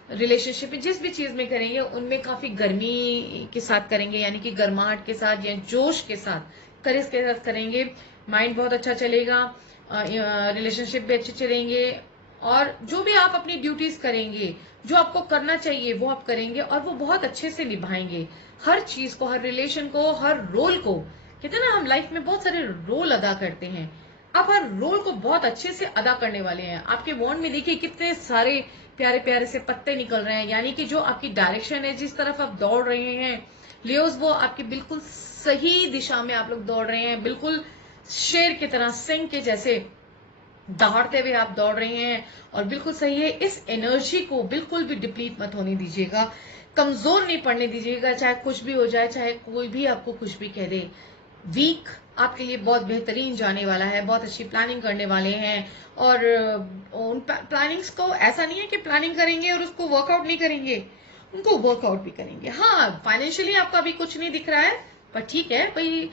रिलेशनशिप में जिस भी चीज में करेंगे उनमें काफी गर्मी के साथ करेंगे, यानी कि गर्माहट के साथ या जोश के साथ करेज के साथ करेंगे। माइंड बहुत अच्छा चलेगा, रिलेशनशिप भी अच्छे चलेंगे, और जो भी आप अपनी ड्यूटीज करेंगे, जो आपको करना चाहिए वो आप करेंगे और वो बहुत अच्छे से निभाएंगे। हर चीज को, हर रिलेशन को, हर रोल को, कहते हैं ना हम लाइफ में बहुत सारे रोल अदा करते हैं, आप हर रोल को बहुत अच्छे से अदा करने वाले हैं। आपके वॉन्ड में देखिए कितने सारे प्यारे प्यारे से पत्ते निकल रहे हैं, यानी कि जो आपकी डायरेक्शन है, जिस तरफ आप दौड़ रहे हैं लियोज, वो आपकी बिल्कुल सही दिशा में आप लोग दौड़ रहे हैं, बिल्कुल शेर की तरह, सिंह के जैसे दौड़ते हुए आप दौड़ रहे हैं, और बिल्कुल सही है। इस एनर्जी को बिल्कुल भी डिप्लीट मत होने दीजिएगा, कमजोर नहीं पड़ने दीजिएगा, चाहे कुछ भी हो जाए, चाहे कोई भी आपको कुछ भी कह दे। वीक आपके लिए बहुत बेहतरीन जाने वाला है, बहुत अच्छी प्लानिंग करने वाले हैं, और उन प्लानिंग्स को ऐसा नहीं है कि प्लानिंग करेंगे और उसको वर्कआउट नहीं करेंगे, उनको वर्कआउट भी करेंगे। हाँ, फाइनेंशियली आपका अभी कुछ नहीं दिख रहा है, पर ठीक है भाई,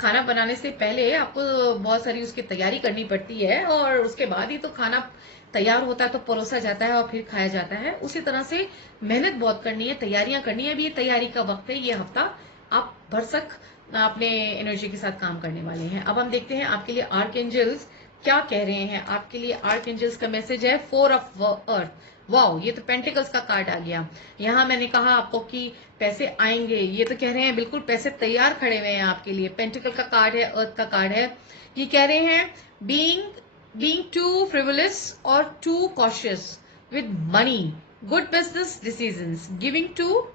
खाना बनाने से पहले आपको बहुत सारी उसकी तैयारी करनी पड़ती है, और उसके बाद ही तो खाना तैयार होता है, तो परोसा जाता है और फिर खाया जाता है। उसी तरह से मेहनत बहुत करनी है, तैयारियां करनी है। अभी ये तैयारी का वक्त है, ये हफ्ता आप भरसक अपने एनर्जी के साथ काम करने वाले हैं। अब हम देखते हैं आपके लिए आर्कएंजल्स क्या कह रहे हैं। आपके लिए आर्कएंजल्स का मैसेज है 4 ऑफ अर्थ। वाओ, ये तो पेंटिकल्स का कार्ड आ गया। यहां मैंने कहा आपको कि पैसे आएंगे, ये तो कह रहे हैं बिल्कुल पैसे तैयार खड़े हुए हैं आपके लिए। पेंटिकल का कार्ड है, अर्थ का कार्ड है। ये कह रहे हैं बीइंग टू फ्रिवोलस और too cautious with money, good business decisions, giving to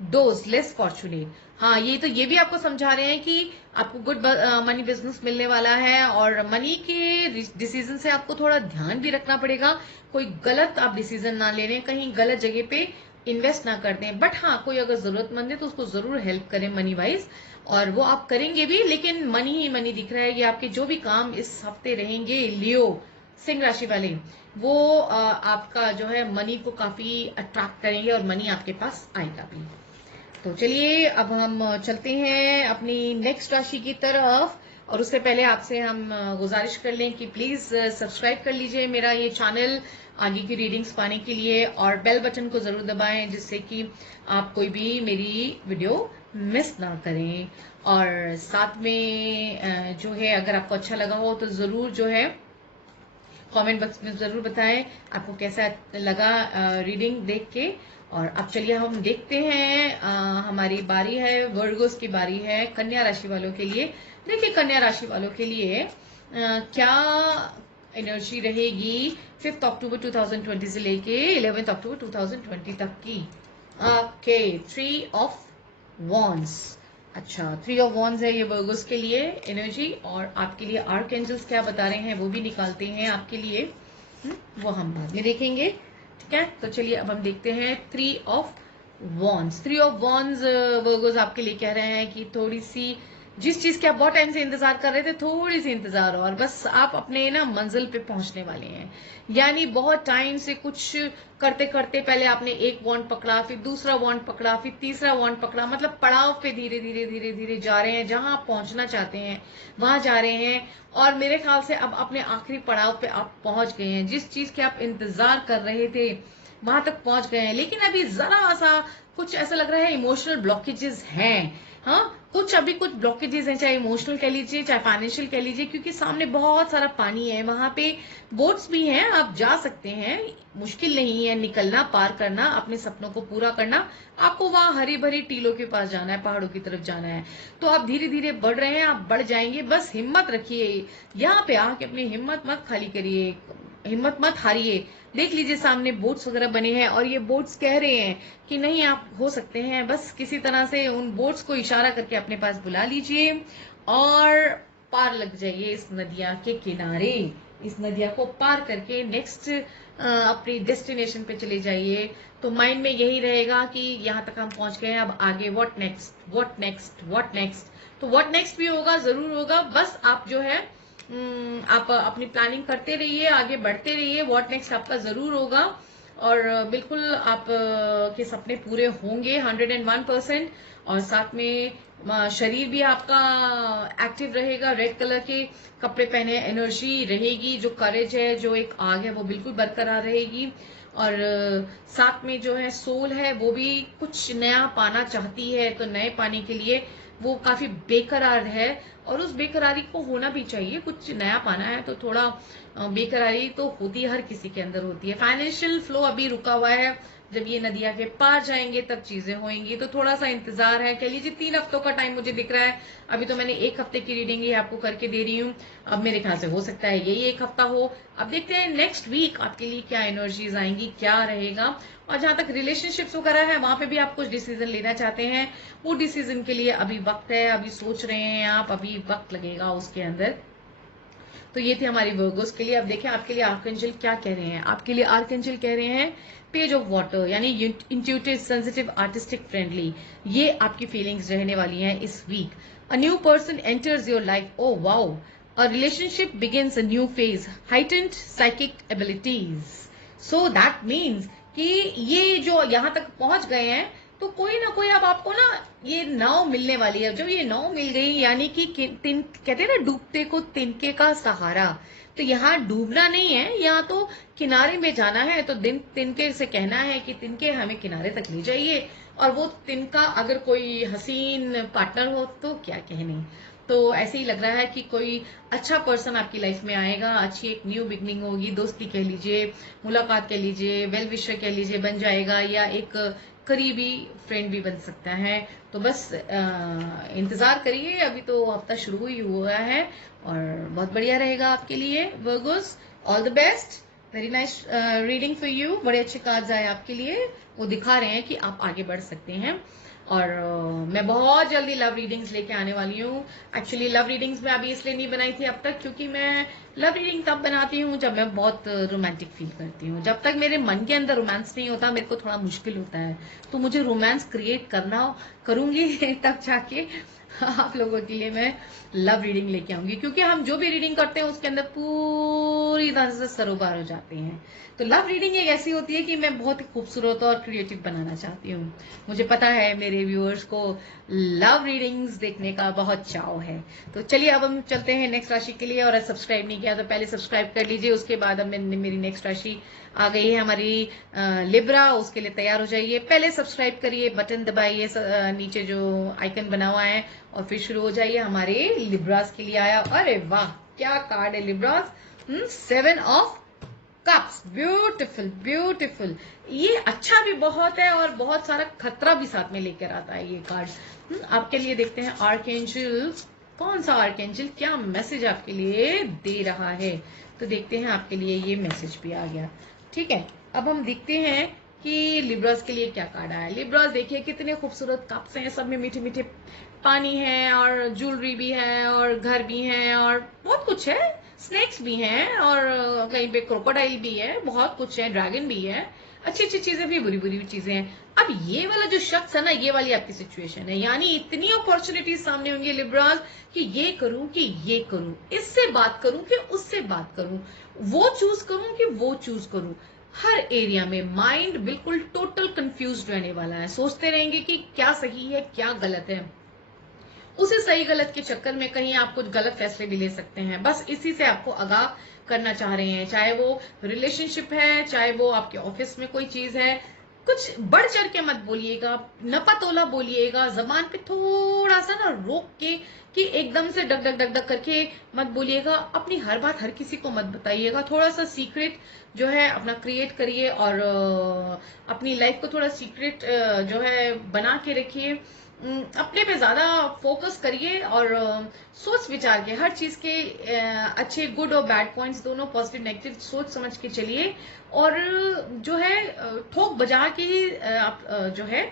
those less fortunate. हाँ, ये भी आपको समझा रहे हैं कि आपको गुड मनी बिजनेस मिलने वाला है, और मनी के डिसीजन से आपको थोड़ा ध्यान भी रखना पड़ेगा, कोई गलत आप डिसीजन ना ले लें, कहीं गलत जगह पे इन्वेस्ट ना कर दें। बट हाँ, कोई अगर जरूरतमंद है तो उसको जरूर हेल्प करें मनी वाइज, और वो आप करेंगे भी, लेकिन मनी ही मनी दिख रहा है। ये आपके जो भी काम इस हफ्ते रहेंगे लियो सिंह राशि वाले, वो आपका जो है मनी को काफी अट्रैक्ट करेंगे, और मनी आपके पास आएगा भी। तो चलिए अब हम चलते हैं अपनी नेक्स्ट राशि की तरफ, और उससे पहले आपसे हम गुजारिश कर लें कि प्लीज सब्सक्राइब कर लीजिए मेरा ये चैनल आगे की रीडिंग्स पाने के लिए, और बेल बटन को जरूर दबाएं, जिससे कि आप कोई भी मेरी वीडियो मिस ना करें। और साथ में जो है, अगर आपको अच्छा लगा हो तो जरूर जो है कमेंट बॉक्स में जरूर बताएं आपको कैसा लगा रीडिंग देख के। और अब चलिए हम देखते हैं, हमारी बारी है, वर्गोस की बारी है, कन्या राशि वालों के लिए। देखिए कन्या राशि वालों के लिए क्या एनर्जी रहेगी 5 अक्टूबर 2020 से लेके 11 अक्टूबर 2020 तक की। Okay, 3 of wands. अच्छा, 3 ऑफ वॉन्ड्स है ये वर्गोस के लिए एनर्जी, और आपके लिए आर्कएंजल्स क्या बता रहे हैं वो भी निकालते हैं आपके लिए। वो हम बाद में देखेंगे, ठीक है। तो चलिए अब हम देखते हैं 3 of wands. 3 of wands Virgo's आपके लिए कह रहे हैं कि थोड़ी सी, जिस चीज के आप बहुत टाइम से इंतजार कर रहे थे, थोड़ी सी इंतजार और बस आप अपने ना मंजिल पे पहुंचने वाले हैं। यानी बहुत टाइम से कुछ करते करते पहले आपने एक वॉन्ड पकड़ा, फिर दूसरा वॉन्ड पकड़ा, फिर तीसरा वॉन्ड पकड़ा, मतलब पड़ाव पे धीरे धीरे धीरे धीरे जा रहे हैं, जहां आप पहुंचना चाहते हैं वहां जा रहे हैं। और मेरे ख्याल से अब अपने आखिरी पड़ाव पे आप पहुंच गए हैं, जिस चीज के आप इंतजार कर रहे थे वहां तक पहुंच गए हैं। लेकिन अभी जरा सा कुछ ऐसा लग रहा है इमोशनल ब्लॉकेजेस हैं। हाँ, अभी कुछ ब्लॉकेजेस हैं, चाहे इमोशनल कह लीजिए चाहे फाइनेंशियल कह लीजिए, क्योंकि सामने बहुत सारा पानी है, वहां पे बोट्स भी हैं, आप जा सकते हैं, मुश्किल नहीं है निकलना, पार करना, अपने सपनों को पूरा करना। आपको वहां हरी भरी टीलों के पास जाना है, पहाड़ों की तरफ जाना है। तो आप धीरे धीरे बढ़ रहे हैं, आप बढ़ जाएंगे, बस हिम्मत रखिए। यहाँ पे आके अपनी हिम्मत मत खाली करिए, हिम्मत मत हारिए। देख लीजिए सामने बोट्स वगैरह बने हैं, और ये बोट्स कह रहे हैं कि नहीं आप हो सकते हैं। बस किसी तरह से उन बोट्स को इशारा करके अपने पास बुला लीजिए और पार लग जाइए इस नदिया के किनारे। इस नदिया को पार करके नेक्स्ट अपनी डेस्टिनेशन पे चले जाइए। तो माइंड में यही रहेगा कि यहाँ तक हम पहुंच गए हैं, अब आगे what next, what next, what next. तो व्हाट नेक्स्ट भी होगा, जरूर होगा। बस आप जो है आप अपनी प्लानिंग करते रहिए, आगे बढ़ते रहिए, व्हाट नेक्स्ट आपका जरूर होगा। और बिल्कुल आप के सपने पूरे होंगे 101%। और साथ में शरीर भी आपका एक्टिव रहेगा, रेड कलर के कपड़े पहने एनर्जी रहेगी, जो करेज है, जो एक आग है, वो बिल्कुल बरकरार रहेगी। और साथ में जो है सोल है वो भी कुछ नया पाना चाहती है, तो नए पाने के लिए वो काफी बेकरार है, और उस बेकरारी को होना भी चाहिए। कुछ नया पाना है तो थोड़ा बेकरारी तो होती है, हर किसी के अंदर होती है। फाइनेंशियल फ्लो अभी रुका हुआ है, जब ये नदिया के पार जाएंगे तब चीजें होंगी, तो थोड़ा सा इंतजार है। कह लीजिए 3 हफ्तों का टाइम मुझे दिख रहा है। अभी तो मैंने 1 हफ्ते की रीडिंग ही आपको करके दे रही हूँ, अब मेरे ख्याल से हो सकता है यही 1 हफ्ता हो। अब देखते हैं नेक्स्ट वीक आपके लिए क्या एनर्जीज आएंगी, क्या रहेगा। और जहां तक रिलेशनशिप्स वगैरह है, वहां पे भी आप कुछ डिसीजन लेना चाहते हैं, वो डिसीजन के लिए अभी वक्त है, अभी सोच रहे हैं आप, अभी वक्त लगेगा उसके अंदर। तो ये थे हमारी वर्गोस के लिए। अब देखें आपके लिए आर्कएंजल क्या कह रहे हैं। आपके लिए आर्कएंजल कह रहे हैं पेज ऑफ वाटर, यानी इंट्यूटिव, सेंसिटिव, आर्टिस्टिक, फ्रेंडली, ये आपकी फीलिंग्स रहने वाली हैं इस week. A new person enters your life, oh wow, a relationship begins a new phase, heightened psychic abilities. So that means कि ये जो यहां तक पहुंच गए हैं, तो कोई ना कोई अब आपको ना ये नाव मिलने वाली है। जब ये नाव मिल गई, यानी कि कहते हैं ना डूबते को तिनके का सहारा, तो यहाँ डूबना नहीं है, यहाँ तो किनारे में जाना है। तो तिनके से कहना है कि तिनके हमें किनारे तक ले जाइए, और वो तिनका अगर कोई हसीन पार्टनर हो तो क्या कहने। तो ऐसे ही लग रहा है कि कोई अच्छा पर्सन आपकी लाइफ में आएगा, अच्छी एक न्यू बिगनिंग होगी, दोस्ती कह लीजिए, मुलाकात कह लीजिए, वेल विशर कह लीजिए, बन जाएगा, या एक करीबी फ्रेंड भी बन सकता है। तो बस इंतजार करिए, अभी तो हफ्ता शुरू ही हुआ है और बहुत बढ़िया रहेगा आपके लिए Virgo's. All the best, very nice reading for you. बड़े अच्छे कार्ड्स आए आपके लिए, वो दिखा रहे हैं कि आप आगे बढ़ सकते हैं। और मैं बहुत जल्दी लव रीडिंग्स लेके आने वाली हूँ। एक्चुअली लव रीडिंग्स मैं अभी इसलिए नहीं बनाई थी अब तक, क्योंकि मैं लव रीडिंग तब बनाती हूँ जब मैं बहुत रोमांटिक फील करती हूँ। जब तक मेरे मन के अंदर रोमांस नहीं होता, मेरे को थोड़ा मुश्किल होता है। तो मुझे रोमांस क्रिएट करना करूंगी तब जाके आप लोगों के लिए मैं लव रीडिंग लेके आऊंगी, क्योंकि हम जो भी रीडिंग करते हैं उसके अंदर पूरी तरह से सरोबार हो जाते हैं। तो लव रीडिंग एक ऐसी होती है कि मैं बहुत ही खूबसूरत और क्रिएटिव बनाना चाहती हूँ। मुझे पता है मेरे व्यूअर्स को लव रीडिंग्स देखने का बहुत चाव है। तो चलिए अब हम चलते हैं नेक्स्ट राशि के लिए। और सब्सक्राइब नहीं किया तो पहले सब्सक्राइब कर लीजिए, उसके बाद अब मेरी नेक्स्ट राशि आ गई है हमारी लिब्रा, उसके लिए तैयार हो जाइए। पहले सब्सक्राइब करिए, बटन दबाइए, नीचे जो आइकन बना हुआ है, और फिर शुरू हो जाइए। हमारे लिब्रास के लिए आया, अरे वाह क्या कार्ड है Libras, 7 of cups, beautiful beautiful. ये अच्छा भी बहुत है और बहुत सारा खतरा भी साथ में लेकर आता है ये कार्ड। आपके लिए देखते हैं आर्कएंजल, कौन सा आर्कएंजल क्या मैसेज आपके लिए दे रहा है। तो देखते हैं आपके लिए ये मैसेज भी आ गया। ठीक है, अब हम देखते हैं कि लिब्रास के लिए क्या कार्ड आया। लिब्रास देखिए कितने खूबसूरत कप्स हैं, सब में मीठे मीठे पानी है, और ज्वेलरी भी है, और घर भी है, और बहुत कुछ है, स्नेक्स भी हैं, और कहीं पे क्रोकोडाइल भी है, बहुत कुछ है, ड्रैगन भी है, अच्छी अच्छी चीजें भी, बुरी बुरी भी चीजें हैं। अब ये वाला जो शख्स है ना, ये वाली आपकी सिचुएशन है, यानी इतनी अपॉर्चुनिटीज सामने होंगी लिब्रास कि ये करूं कि ये करूं, इससे बात करूं कि उससे बात करूं, वो चूज करूं कि वो चूज करूं। हर एरिया में माइंड बिल्कुल टोटल कंफ्यूज रहने वाला है, सोचते रहेंगे कि क्या सही है क्या गलत है। उसी सही गलत के चक्कर में कहीं आप कुछ गलत फैसले भी ले सकते हैं। बस इसी से आपको आगाह करना चाह रहे हैं, चाहे वो रिलेशनशिप है, चाहे वो आपके ऑफिस में कोई चीज है। कुछ बढ़ चढ़ के मत बोलिएगा, नपतोला बोलिएगा, जबान पे थोड़ा सा ना रोक के, कि एकदम से डग डग डग डग करके मत बोलिएगा। अपनी हर बात हर किसी को मत बताइएगा, थोड़ा सा सीक्रेट जो है अपना क्रिएट करिए, और अपनी लाइफ को थोड़ा सीक्रेट जो है बना के रखिए। अपने पे ज्यादा फोकस करिए, और सोच विचार के हर चीज के अच्छे गुड और बैड पॉइंट्स दोनों, पॉजिटिव नेगेटिव सोच समझ के चलिए। और जो है ठोक बजा के ही आप जो है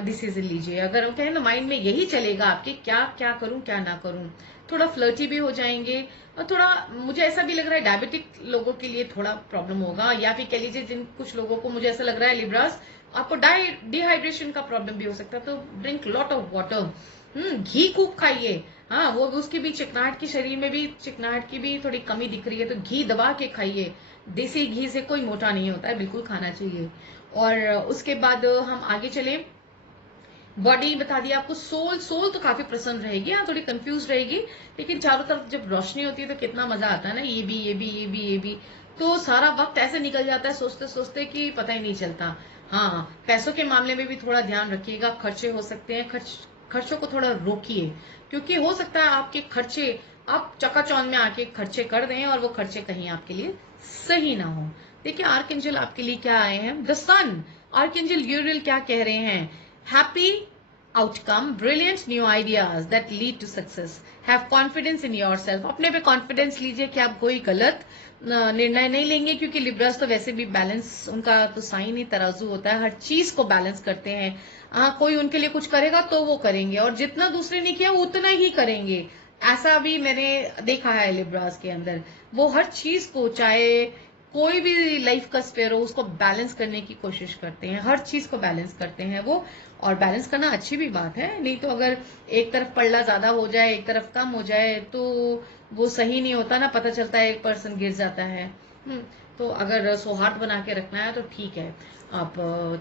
डिसीजन लीजिए। अगर हम कहें ना माइंड में यही चलेगा आपके, क्या क्या करूं क्या ना करूं। थोड़ा फ्लर्टी भी हो जाएंगे, और थोड़ा मुझे ऐसा भी लग रहा है डायबिटिक लोगों के लिए थोड़ा प्रॉब्लम होगा, या फिर कह लीजिए जिन कुछ लोगों को, मुझे ऐसा लग रहा है लिब्रास, आपको डिहाइड्रेशन का प्रॉब्लम भी हो सकता है। तो ड्रिंक लॉट ऑफ वाटर, घी खूब खाइए। हाँ, वो उसकी भी चिकनाहट की, शरीर में भी चिकनाहट की भी थोड़ी कमी दिख रही है, तो घी दबा के खाइए। देसी घी से कोई मोटा नहीं होता है, बिल्कुल खाना चाहिए। और उसके बाद हम आगे चले, बॉडी बता दिया आपको। सोल तो काफी प्रसन्न रहेगी, हाँ थोड़ी कंफ्यूज रहेगी, लेकिन चारों तरफ जब रोशनी होती है तो कितना मजा आता है ना, ये भी ये भी ये भी ये भी। तो सारा वक्त ऐसे निकल जाता है सोचते सोचते कि पता ही नहीं चलता। हाँ, पैसों के मामले में भी थोड़ा ध्यान रखिएगा, खर्चे हो सकते हैं, खर्चों को थोड़ा रोकिए, क्योंकि हो सकता है आपके खर्चे आप चकाचौंध में आके खर्चे कर दें और वो खर्चे कहीं आपके लिए सही ना हो। देखिए आर्कएंजल आपके लिए क्या आए हैं, द सन। आर्कएंजल यूरियल क्या कह रहे हैं, happy outcome, brilliant new ideas that lead to success, have confidence in yourself। अपने पे कॉन्फिडेंस लीजिए कि आप कोई गलत निर्णय नहीं लेंगे, क्योंकि लिब्रास तो वैसे भी बैलेंस, उनका तो साइन ही तराजू होता है, हर चीज को बैलेंस करते हैं। हाँ, कोई उनके लिए कुछ करेगा तो वो करेंगे, और जितना दूसरे ने किया वो उतना ही करेंगे। ऐसा भी मैंने देखा है लिब्रास के अंदर, वो हर चीज को, चाहे कोई भी लाइफ का स्पेयर हो, उसको बैलेंस करने की कोशिश करते हैं, हर चीज को बैलेंस करते हैं वो। और बैलेंस करना अच्छी भी बात है, नहीं तो अगर एक तरफ पल्ला ज्यादा हो जाए, एक तरफ कम हो जाए, तो वो सही नहीं होता ना, पता चलता है एक पर्सन गिर जाता है। तो अगर सौहार्द बना के रखना है तो ठीक है, आप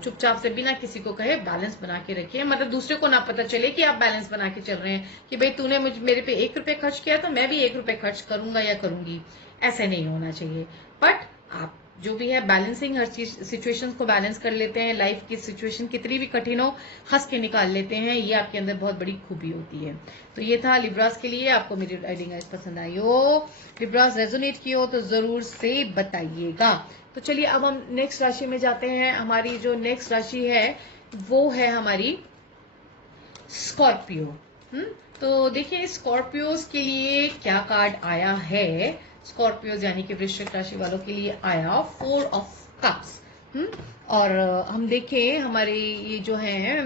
चुपचाप से बिना किसी को कहे बैलेंस बना के रखिए, मतलब दूसरे को ना पता चले कि आप बैलेंस बना के चल रहे हैं, कि भाई तूने मेरे पे 1 रुपए खर्च किया तो मैं भी 1 रुपए खर्च करूंगा या करूंगी, ऐसे नहीं होना चाहिए। बट आप जो भी है बैलेंसिंग, हर चीज सिचुएशंस को बैलेंस कर लेते हैं, लाइफ की सिचुएशन कितनी भी कठिन हो हंस के निकाल लेते हैं, ये आपके अंदर बहुत बड़ी खूबी होती है। तो ये था लिब्रास के लिए। आपको मेरी राइडिंग आज पसंद आई हो, लिब्रास रेजोनेट की हो तो जरूर से बताइएगा। तो चलिए अब हम नेक्स्ट राशि में जाते हैं। हमारी जो नेक्स्ट राशि है वो है हमारी स्कॉर्पियो। तो देखिए स्कॉर्पियोज के लिए क्या कार्ड आया है। स्कॉर्पियोज यानी कि वृश्चिक राशि वालों के लिए आया 4 ऑफ कप्स। और हम देखें हमारे ये जो है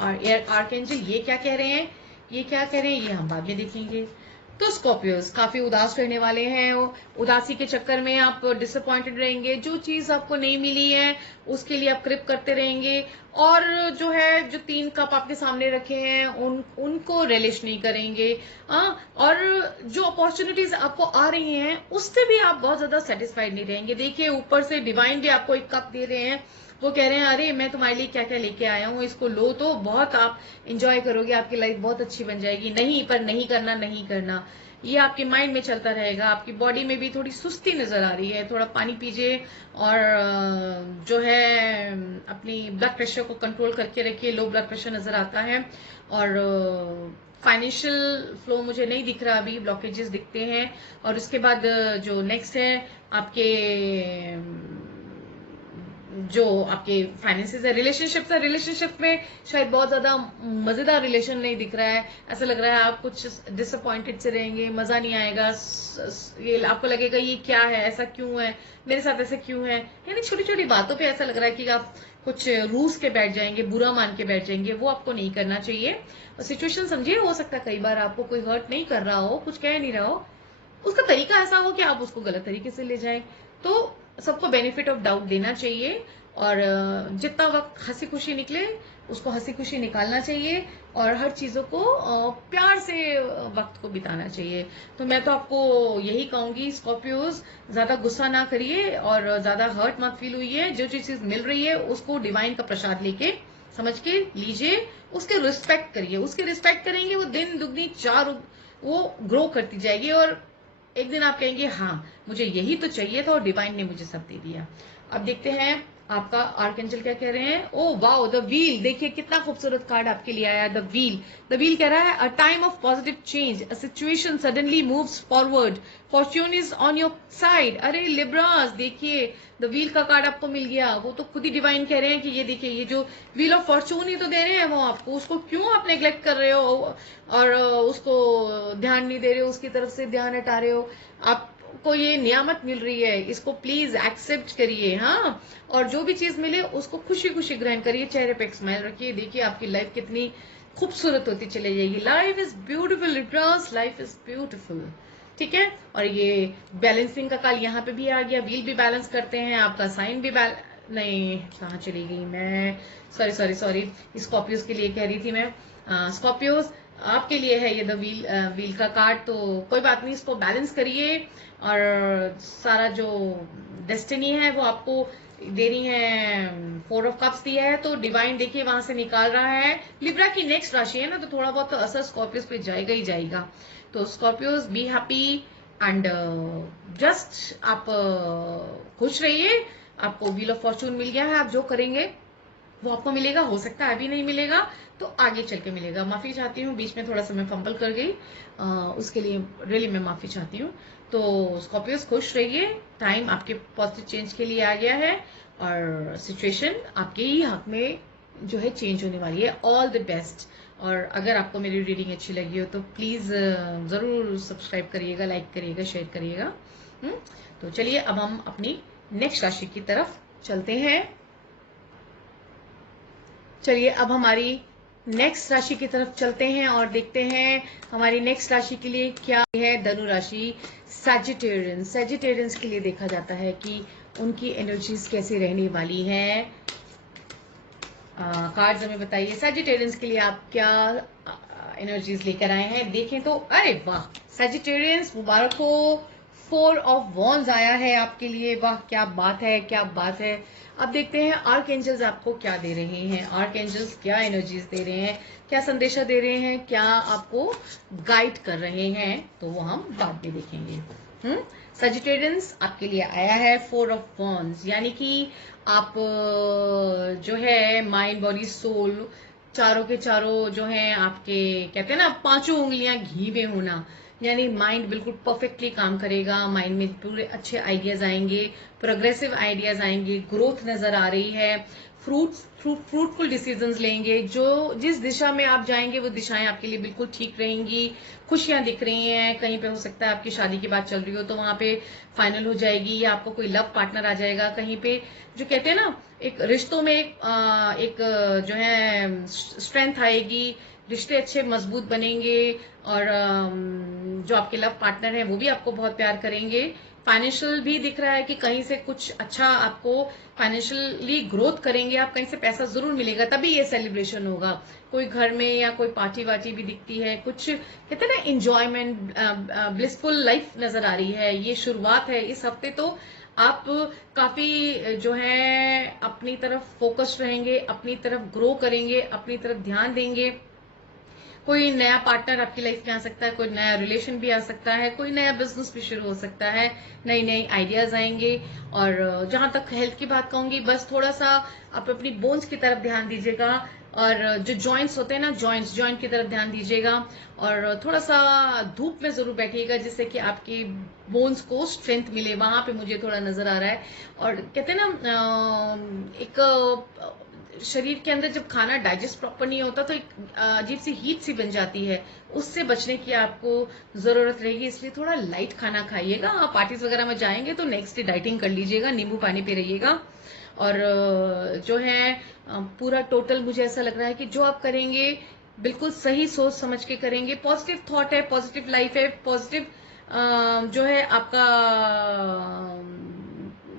आर्कएंजल ये क्या कह रहे हैं, ये क्या कह रहे हैं ये हम बाद में देखेंगे। तो स्कॉर्पियोस काफी उदास रहने वाले हैं, उदासी के चक्कर में आप डिसअपॉइंटेड रहेंगे, जो चीज आपको नहीं मिली है उसके लिए आप क्रिप करते रहेंगे, और जो है जो 3 कप आपके सामने रखे हैं उनको रिलिश नहीं करेंगे। और जो अपॉर्चुनिटीज आपको आ रही हैं उससे भी आप बहुत ज्यादा सेटिस्फाइड नहीं रहेंगे। देखिए ऊपर से डिवाइन भी आपको एक कप दे रहे हैं, वो कह रहे हैं अरे मैं तुम्हारे लिए क्या क्या लेके आया हूँ, इसको लो तो बहुत आप इंजॉय करोगे, आपकी लाइफ बहुत अच्छी बन जाएगी। नहीं, पर नहीं करना, नहीं करना, ये आपके माइंड में चलता रहेगा। आपकी बॉडी में भी थोड़ी सुस्ती नजर आ रही है, थोड़ा पानी पीजिए, और जो है अपनी ब्लड प्रेशर को कंट्रोल करके रखिए, लो ब्लड प्रेशर नजर आता है। और फाइनेंशियल फ्लो मुझे नहीं दिख रहा अभी, ब्लॉकेजेस दिखते हैं। और उसके बाद जो नेक्स्ट है आपके जो आपके फाइनेंसेस है, रिलेशनशिप में शायद बहुत ज्यादा मजेदार रिलेशन नहीं दिख रहा है। ऐसा लग रहा है आप कुछ डिसअपॉइंटेड से रहेंगे, मजा नहीं आएगा, ये आपको लगेगा ये क्या है, ऐसा क्यों है मेरे साथ, ऐसा क्यों है, यानी छोटी छोटी बातों पे ऐसा लग रहा है कि आप कुछ रूस के बैठ जाएंगे, बुरा मान के बैठ जाएंगे, वो आपको नहीं करना चाहिए। और सिचुएशन समझिए, हो सकता है कई बार आपको कोई हर्ट नहीं कर रहा हो, कुछ कह नहीं रहा हो, उसका तरीका ऐसा हो कि आप उसको गलत तरीके से ले जाएं। तो सबको बेनिफिट ऑफ डाउट देना चाहिए, और जितना वक्त हंसी खुशी निकले उसको हंसी खुशी निकालना चाहिए, और हर चीजों को प्यार से वक्त को बिताना चाहिए। तो मैं तो आपको यही कहूंगी स्कॉर्पियोज, ज्यादा गुस्सा ना करिए और ज्यादा हर्ट मत फील हुई है, जो चीज मिल रही है उसको डिवाइन का प्रसाद लेके समझ के लीजिए, उसके रिस्पेक्ट करिए, उसके रिस्पेक्ट करेंगे वो दिन दुगनी 4 वो ग्रो करती जाएगी, और एक दिन आप कहेंगे हाँ मुझे यही तो चाहिए था और डिवाइन ने मुझे सब दे दिया। अब देखते हैं आपका आर्कएंजल क्या कह रहे हैं। ओ वाओ, द व्हील, देखिए कितना खूबसूरत कार्ड आपके लिए आया, द व्हील। द व्हील कह रहा है a time of positive change, a situation suddenly moves forward, Fortune is on your side. अरे लिब्रास देखिए द व्हील का कार्ड आपको मिल गया, वो तो खुद ही डिवाइन कह रहे हैं कि ये देखिए ये जो व्हील ऑफ फॉर्च्यून ही तो दे रहे हैं वो आपको, उसको क्यों आप नेग्लेक्ट कर रहे हो और उसको ध्यान नहीं दे रहे हो, उसकी तरफ से ध्यान हटा रहे हो। आपको ये नियामत मिल रही है, इसको प्लीज एक्सेप्ट करिए। हाँ, और जो भी चीज मिले उसको खुशी खुशी ग्रहण करिए, चेहरे पे एक स्माइल रखिए, देखिए आपकी लाइफ कितनी खूबसूरत होती चली जाएगी। Life is beautiful Libras, life is beautiful, ठीक है। और ये बैलेंसिंग का काल यहाँ पे भी आ गया, व्हील भी बैलेंस करते हैं, आपका साइन भी नहीं, कहाँ चली गई मैं, सॉरी स्कॉर्पियोज के लिए कह रही थी मैं। स्कॉर्पियोज आपके लिए है ये द व्हील का कार्ड, तो कोई बात नहीं, इसको बैलेंस करिए, और सारा जो डेस्टिनी है वो आपको दे रही है, 4 ऑफ कप्स दिया है, तो डिवाइन देखिए वहां से निकाल रहा है। लिब्रा की नेक्स्ट राशि है ना, तो थोड़ा बहुत तो असर स्कॉर्पियोज पे जाएगा ही जाएगा। तो Scorpios be happy and just आप खुश रहिए। आपको व्हील ऑफ फॉर्चून मिल गया है, आप जो करेंगे वो आपको मिलेगा। हो सकता है अभी नहीं मिलेगा तो आगे चल के मिलेगा। माफी चाहती हूँ, बीच में थोड़ा सा मैं फंबल कर गई, उसके लिए रियली मैं माफी चाहती हूँ। तो स्कॉर्पियोस खुश रहिए, टाइम आपके पॉजिटिव चेंज के लिए आ गया है और सिचुएशन आपके ही हक में जो है चेंज होने वाली है। All the best. और अगर आपको मेरी रीडिंग अच्छी लगी हो तो प्लीज जरूर सब्सक्राइब करिएगा, लाइक करिएगा, शेयर करिएगा। तो चलिए अब हम अपनी नेक्स्ट राशि की तरफ चलते हैं। चलिए अब हमारी नेक्स्ट राशि की तरफ चलते हैं और देखते हैं हमारी नेक्स्ट राशि के लिए क्या है। धनु राशि, सैजिटेरियंस। सैजिटेरियंस के लिए देखा जाता है कि उनकी एनर्जीज कैसी रहने वाली हैं। कार्ड्स हमें बताइए सैजिटेरियंस के लिए आप क्या एनर्जीज लेकर आए हैं। देखें तो अरे वाह, सैजिटेरियंस मुबारक हो, 4 ऑफ वॉन्ड्स आया है आपके लिए। वाह क्या बात है, क्या बात है। अब देखते हैं आर्क एंजल्स आपको क्या दे रहे हैं। आर्क एंजल्स क्या एनर्जीज दे रहे हैं, क्या संदेशा दे रहे हैं, क्या आपको गाइड कर रहे हैं, तो वो हम बाद में देखेंगे। सजिटेरियंस आपके लिए आया है 4 ऑफ वॉन्ड्स, यानी कि आप जो है माइंड बॉडी सोल चारों के चारों जो है आपके, कहते हैं ना पांचों उंगलियां घी में होना, यानी माइंड बिल्कुल परफेक्टली काम करेगा। माइंड में पूरे अच्छे आइडियाज आएंगे, प्रोग्रेसिव आइडियाज आएंगे, ग्रोथ नजर आ रही है, फ्रूटफुल डिसीजंस लेंगे। जो जिस दिशा में आप जाएंगे वो दिशाएं आपके लिए बिल्कुल ठीक रहेंगी। खुशियां दिख रही हैं, कहीं पे हो सकता है आपकी शादी की बात चल रही हो तो वहां पे फाइनल हो जाएगी, या आपको कोई लव पार्टनर आ जाएगा। कहीं पे जो कहते हैं ना एक रिश्तों में एक जो है स्ट्रेंथ आएगी, रिश्ते अच्छे मजबूत बनेंगे और जो आपके लव पार्टनर है वो भी आपको बहुत प्यार करेंगे। फाइनेंशियल भी दिख रहा है कि कहीं से कुछ अच्छा आपको फाइनेंशियली ग्रोथ करेंगे आप, कहीं से पैसा जरूर मिलेगा, तभी ये सेलिब्रेशन होगा। कोई घर में या कोई पार्टी वार्टी भी दिखती है, कुछ कहते हैं ना इंजॉयमेंट, ब्लिसफुल लाइफ नजर आ रही है। ये शुरुआत है इस हफ्ते, तो आप काफी जो है अपनी तरफ फोकस्ड रहेंगे, अपनी तरफ ग्रो करेंगे, अपनी तरफ ध्यान देंगे। कोई नया पार्टनर आपकी लाइफ में आ सकता है, कोई नया रिलेशन भी आ सकता है, कोई नया बिजनेस भी शुरू हो सकता है, नई नई आइडियाज आएंगे। और जहां तक हेल्थ की बात कहूंगी, बस थोड़ा सा आप अपनी बोन्स की तरफ ध्यान दीजिएगा, और जो जॉइंट्स होते हैं ना, जॉइंट की तरफ ध्यान दीजिएगा, और थोड़ा सा धूप में जरूर बैठिएगा जिससे कि आपकी बोन्स को स्ट्रेंथ मिले। वहां पे मुझे थोड़ा नजर आ रहा है। और कहते हैं ना एक शरीर के अंदर जब खाना डाइजेस्ट प्रॉपर नहीं होता तो एक अजीब सी हीट सी बन जाती है, उससे बचने की आपको जरूरत रहेगी। इसलिए थोड़ा लाइट खाना खाइएगा। आप पार्टीज वगैरह में जाएंगे तो नेक्स्ट डे डाइटिंग कर लीजिएगा, नींबू पानी पे रहिएगा। और जो है पूरा टोटल मुझे ऐसा लग रहा है कि जो आप करेंगे बिल्कुल सही सोच समझ के करेंगे। पॉजिटिव थॉट है, पॉजिटिव लाइफ है, पॉजिटिव जो है आपका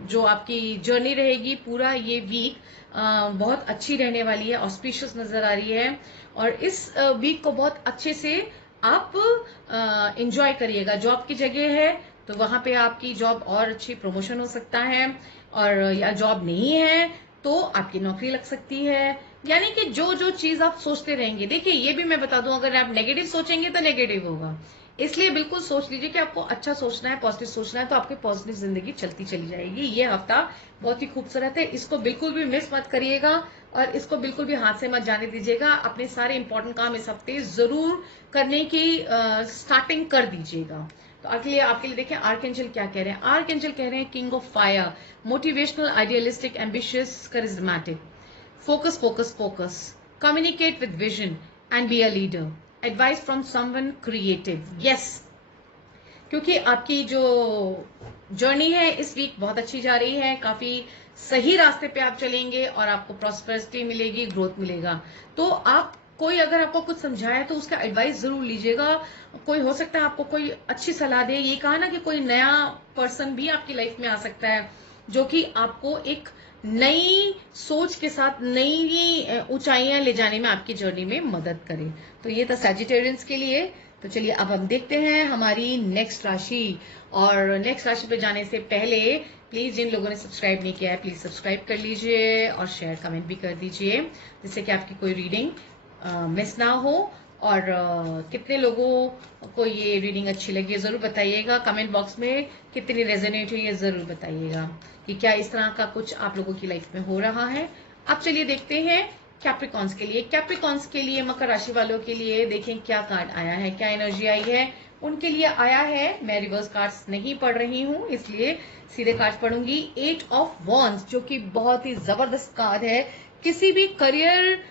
जो आपकी जर्नी रहेगी पूरा ये वीक बहुत अच्छी रहने वाली है, ऑस्पिशियस नजर आ रही है। और इस वीक को बहुत अच्छे से आप एंजॉय करिएगा। जॉब की जगह है तो वहां पे आपकी जॉब और अच्छी प्रमोशन हो सकता है, और या जॉब नहीं है तो आपकी नौकरी लग सकती है। यानी कि जो जो चीज आप सोचते रहेंगे, देखिए ये भी मैं बता दूं, अगर आप नेगेटिव सोचेंगे तो नेगेटिव होगा। इसलिए बिल्कुल सोच लीजिए कि आपको अच्छा सोचना है, पॉजिटिव सोचना है, तो आपकी पॉजिटिव जिंदगी चलती चली जाएगी। ये हफ्ता बहुत ही खूबसूरत है, इसको बिल्कुल भी मिस मत करिएगा और इसको बिल्कुल भी हाथ से मत जाने दीजिएगा। अपने सारे इंपॉर्टेंट काम इस हफ्ते जरूर करने की स्टार्टिंग कर दीजिएगा। तो आपके लिए देखें आर्कएंजल क्या कह रहे हैं। आर्कएंजल कह रहे हैं king of fire, motivational, idealistic, ambitious, charismatic, focus focus focus, communicate with vision and be a leader, advice from someone creative. Yes, क्योंकि आपकी जो जर्नी है इस वीक बहुत अच्छी जा रही है, काफी सही रास्ते पे आप चलेंगे और आपको प्रॉस्पेरिटी मिलेगी, ग्रोथ मिलेगा। तो आप कोई अगर आपको कुछ समझाए तो उसका एडवाइस जरूर लीजिएगा। कोई हो सकता है आपको कोई अच्छी सलाह दे। ये कहा ना कि कोई नया पर्सन भी आपकी लाइफ में आ सकता है जो कि आपको एक नई सोच के साथ नई ऊंचाइयां ले जाने में आपकी जर्नी में मदद करे। तो ये था सैजिटेरियंस के लिए। तो चलिए अब हम देखते हैं हमारी नेक्स्ट राशि। और नेक्स्ट राशि पे जाने से पहले प्लीज जिन लोगों ने सब्सक्राइब नहीं किया है प्लीज सब्सक्राइब कर लीजिए और शेयर कमेंट भी कर दीजिए, जिससे कि आपकी कोई रीडिंग मिस ना हो। और कितने लोगों को ये रीडिंग अच्छी लगी है जरूर बताइएगा। कमेंट बॉक्स में कितनी रेजोनेट हुई है जरूर बताइएगा कि क्या इस तरह का कुछ आप लोगों की लाइफ में हो रहा है। अब चलिए देखते हैं कैप्रिकॉन्स के लिए। कैप्रिकॉन्स के लिए, मकर राशि वालों के लिए देखें क्या कार्ड आया है, क्या एनर्जी आई है उनके लिए आया है। मैं रिवर्स कार्ड्स नहीं पढ़ रही हूं, इसलिए सीधे कार्ड्स पढ़ूंगी। 8 ऑफ वॉन्ड्स जो कि बहुत ही जबरदस्त कार्ड है। किसी भी करियर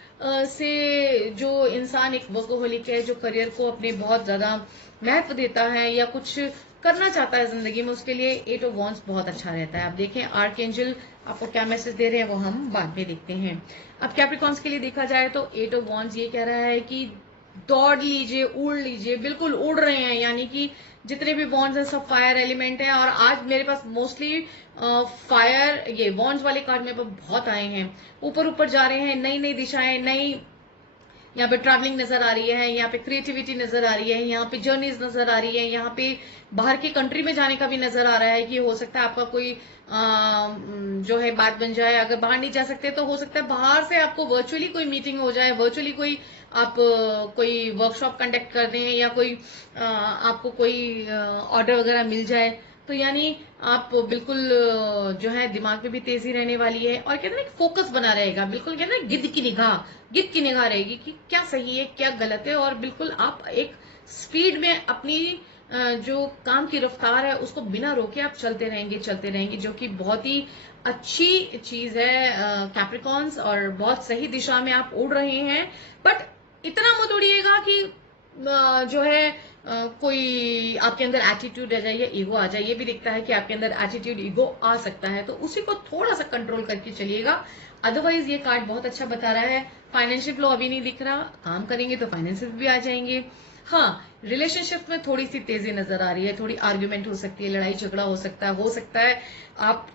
से जो इंसान एक वर्कोहोलिक है, जो करियर को अपने बहुत ज्यादा महत्व देता है या कुछ करना चाहता है जिंदगी में, उसके लिए 8 ऑफ वॉन्ड्स बहुत अच्छा रहता है। आप देखें आर्कएंजल आपको क्या मैसेज दे रहे हैं वो हम बाद में देखते हैं। अब कैप्रिकॉन्स के लिए देखा जाए तो 8 ऑफ वॉन्ड्स ये कह रहा है कि दौड़ लीजिए, उड़ लीजिए, बिल्कुल उड़ रहे हैं, यानी कि जितने भी बॉन्ड्स हैं सब फायर एलिमेंट हैं। और आज मेरे पास मोस्टली फायर ये बॉन्ड्स वाले कार्ड मेरे पास बहुत आए हैं। ऊपर ऊपर जा रहे हैं, नई नई दिशाएं, नई यहाँ पे ट्रैवलिंग नजर आ रही है, यहाँ पे क्रिएटिविटी नजर आ रही है, यहाँ पे जर्नीज नजर आ रही है, यहाँ पे बाहर की कंट्री में जाने का भी नजर आ रहा है कि हो सकता है आपका कोई जो है बात बन जाए। अगर बाहर नहीं जा सकते तो हो सकता है बाहर से आपको वर्चुअली कोई मीटिंग हो जाए, वर्चुअली कोई आप कोई वर्कशॉप कंडक्ट कर दें या कोई आपको कोई ऑर्डर वगैरह मिल जाए। तो यानी आप बिल्कुल जो है दिमाग में भी तेजी रहने वाली है और कहते हैं ना फोकस बना रहेगा। बिल्कुल कहते हैं गिद्ध की निगाह रहेगी कि क्या सही है क्या गलत है, और बिल्कुल आप एक स्पीड में अपनी जो काम की रफ्तार है उसको बिना रोके आप चलते रहेंगे, जो कि बहुत ही अच्छी चीज है कैप्रिकॉन्स, और बहुत सही दिशा में आप उड़ रहे हैं। बट इतना मत उड़िएगा कि जो है कोई आपके अंदर एटीट्यूड आ जाए या ईगो आ जाए। ये भी दिखता है कि आपके अंदर एटीट्यूड ईगो आ सकता है, तो उसी को थोड़ा सा कंट्रोल करके चलिएगा। अदरवाइज ये कार्ड बहुत अच्छा बता रहा है। फाइनेंशियल फ्लो अभी नहीं दिख रहा, काम करेंगे तो फाइनेंशियल भी आ जाएंगे। हाँ, रिलेशनशिप में थोड़ी सी तेजी नजर आ रही है, थोड़ी आर्ग्यूमेंट हो सकती है, लड़ाई झगड़ा हो सकता है आप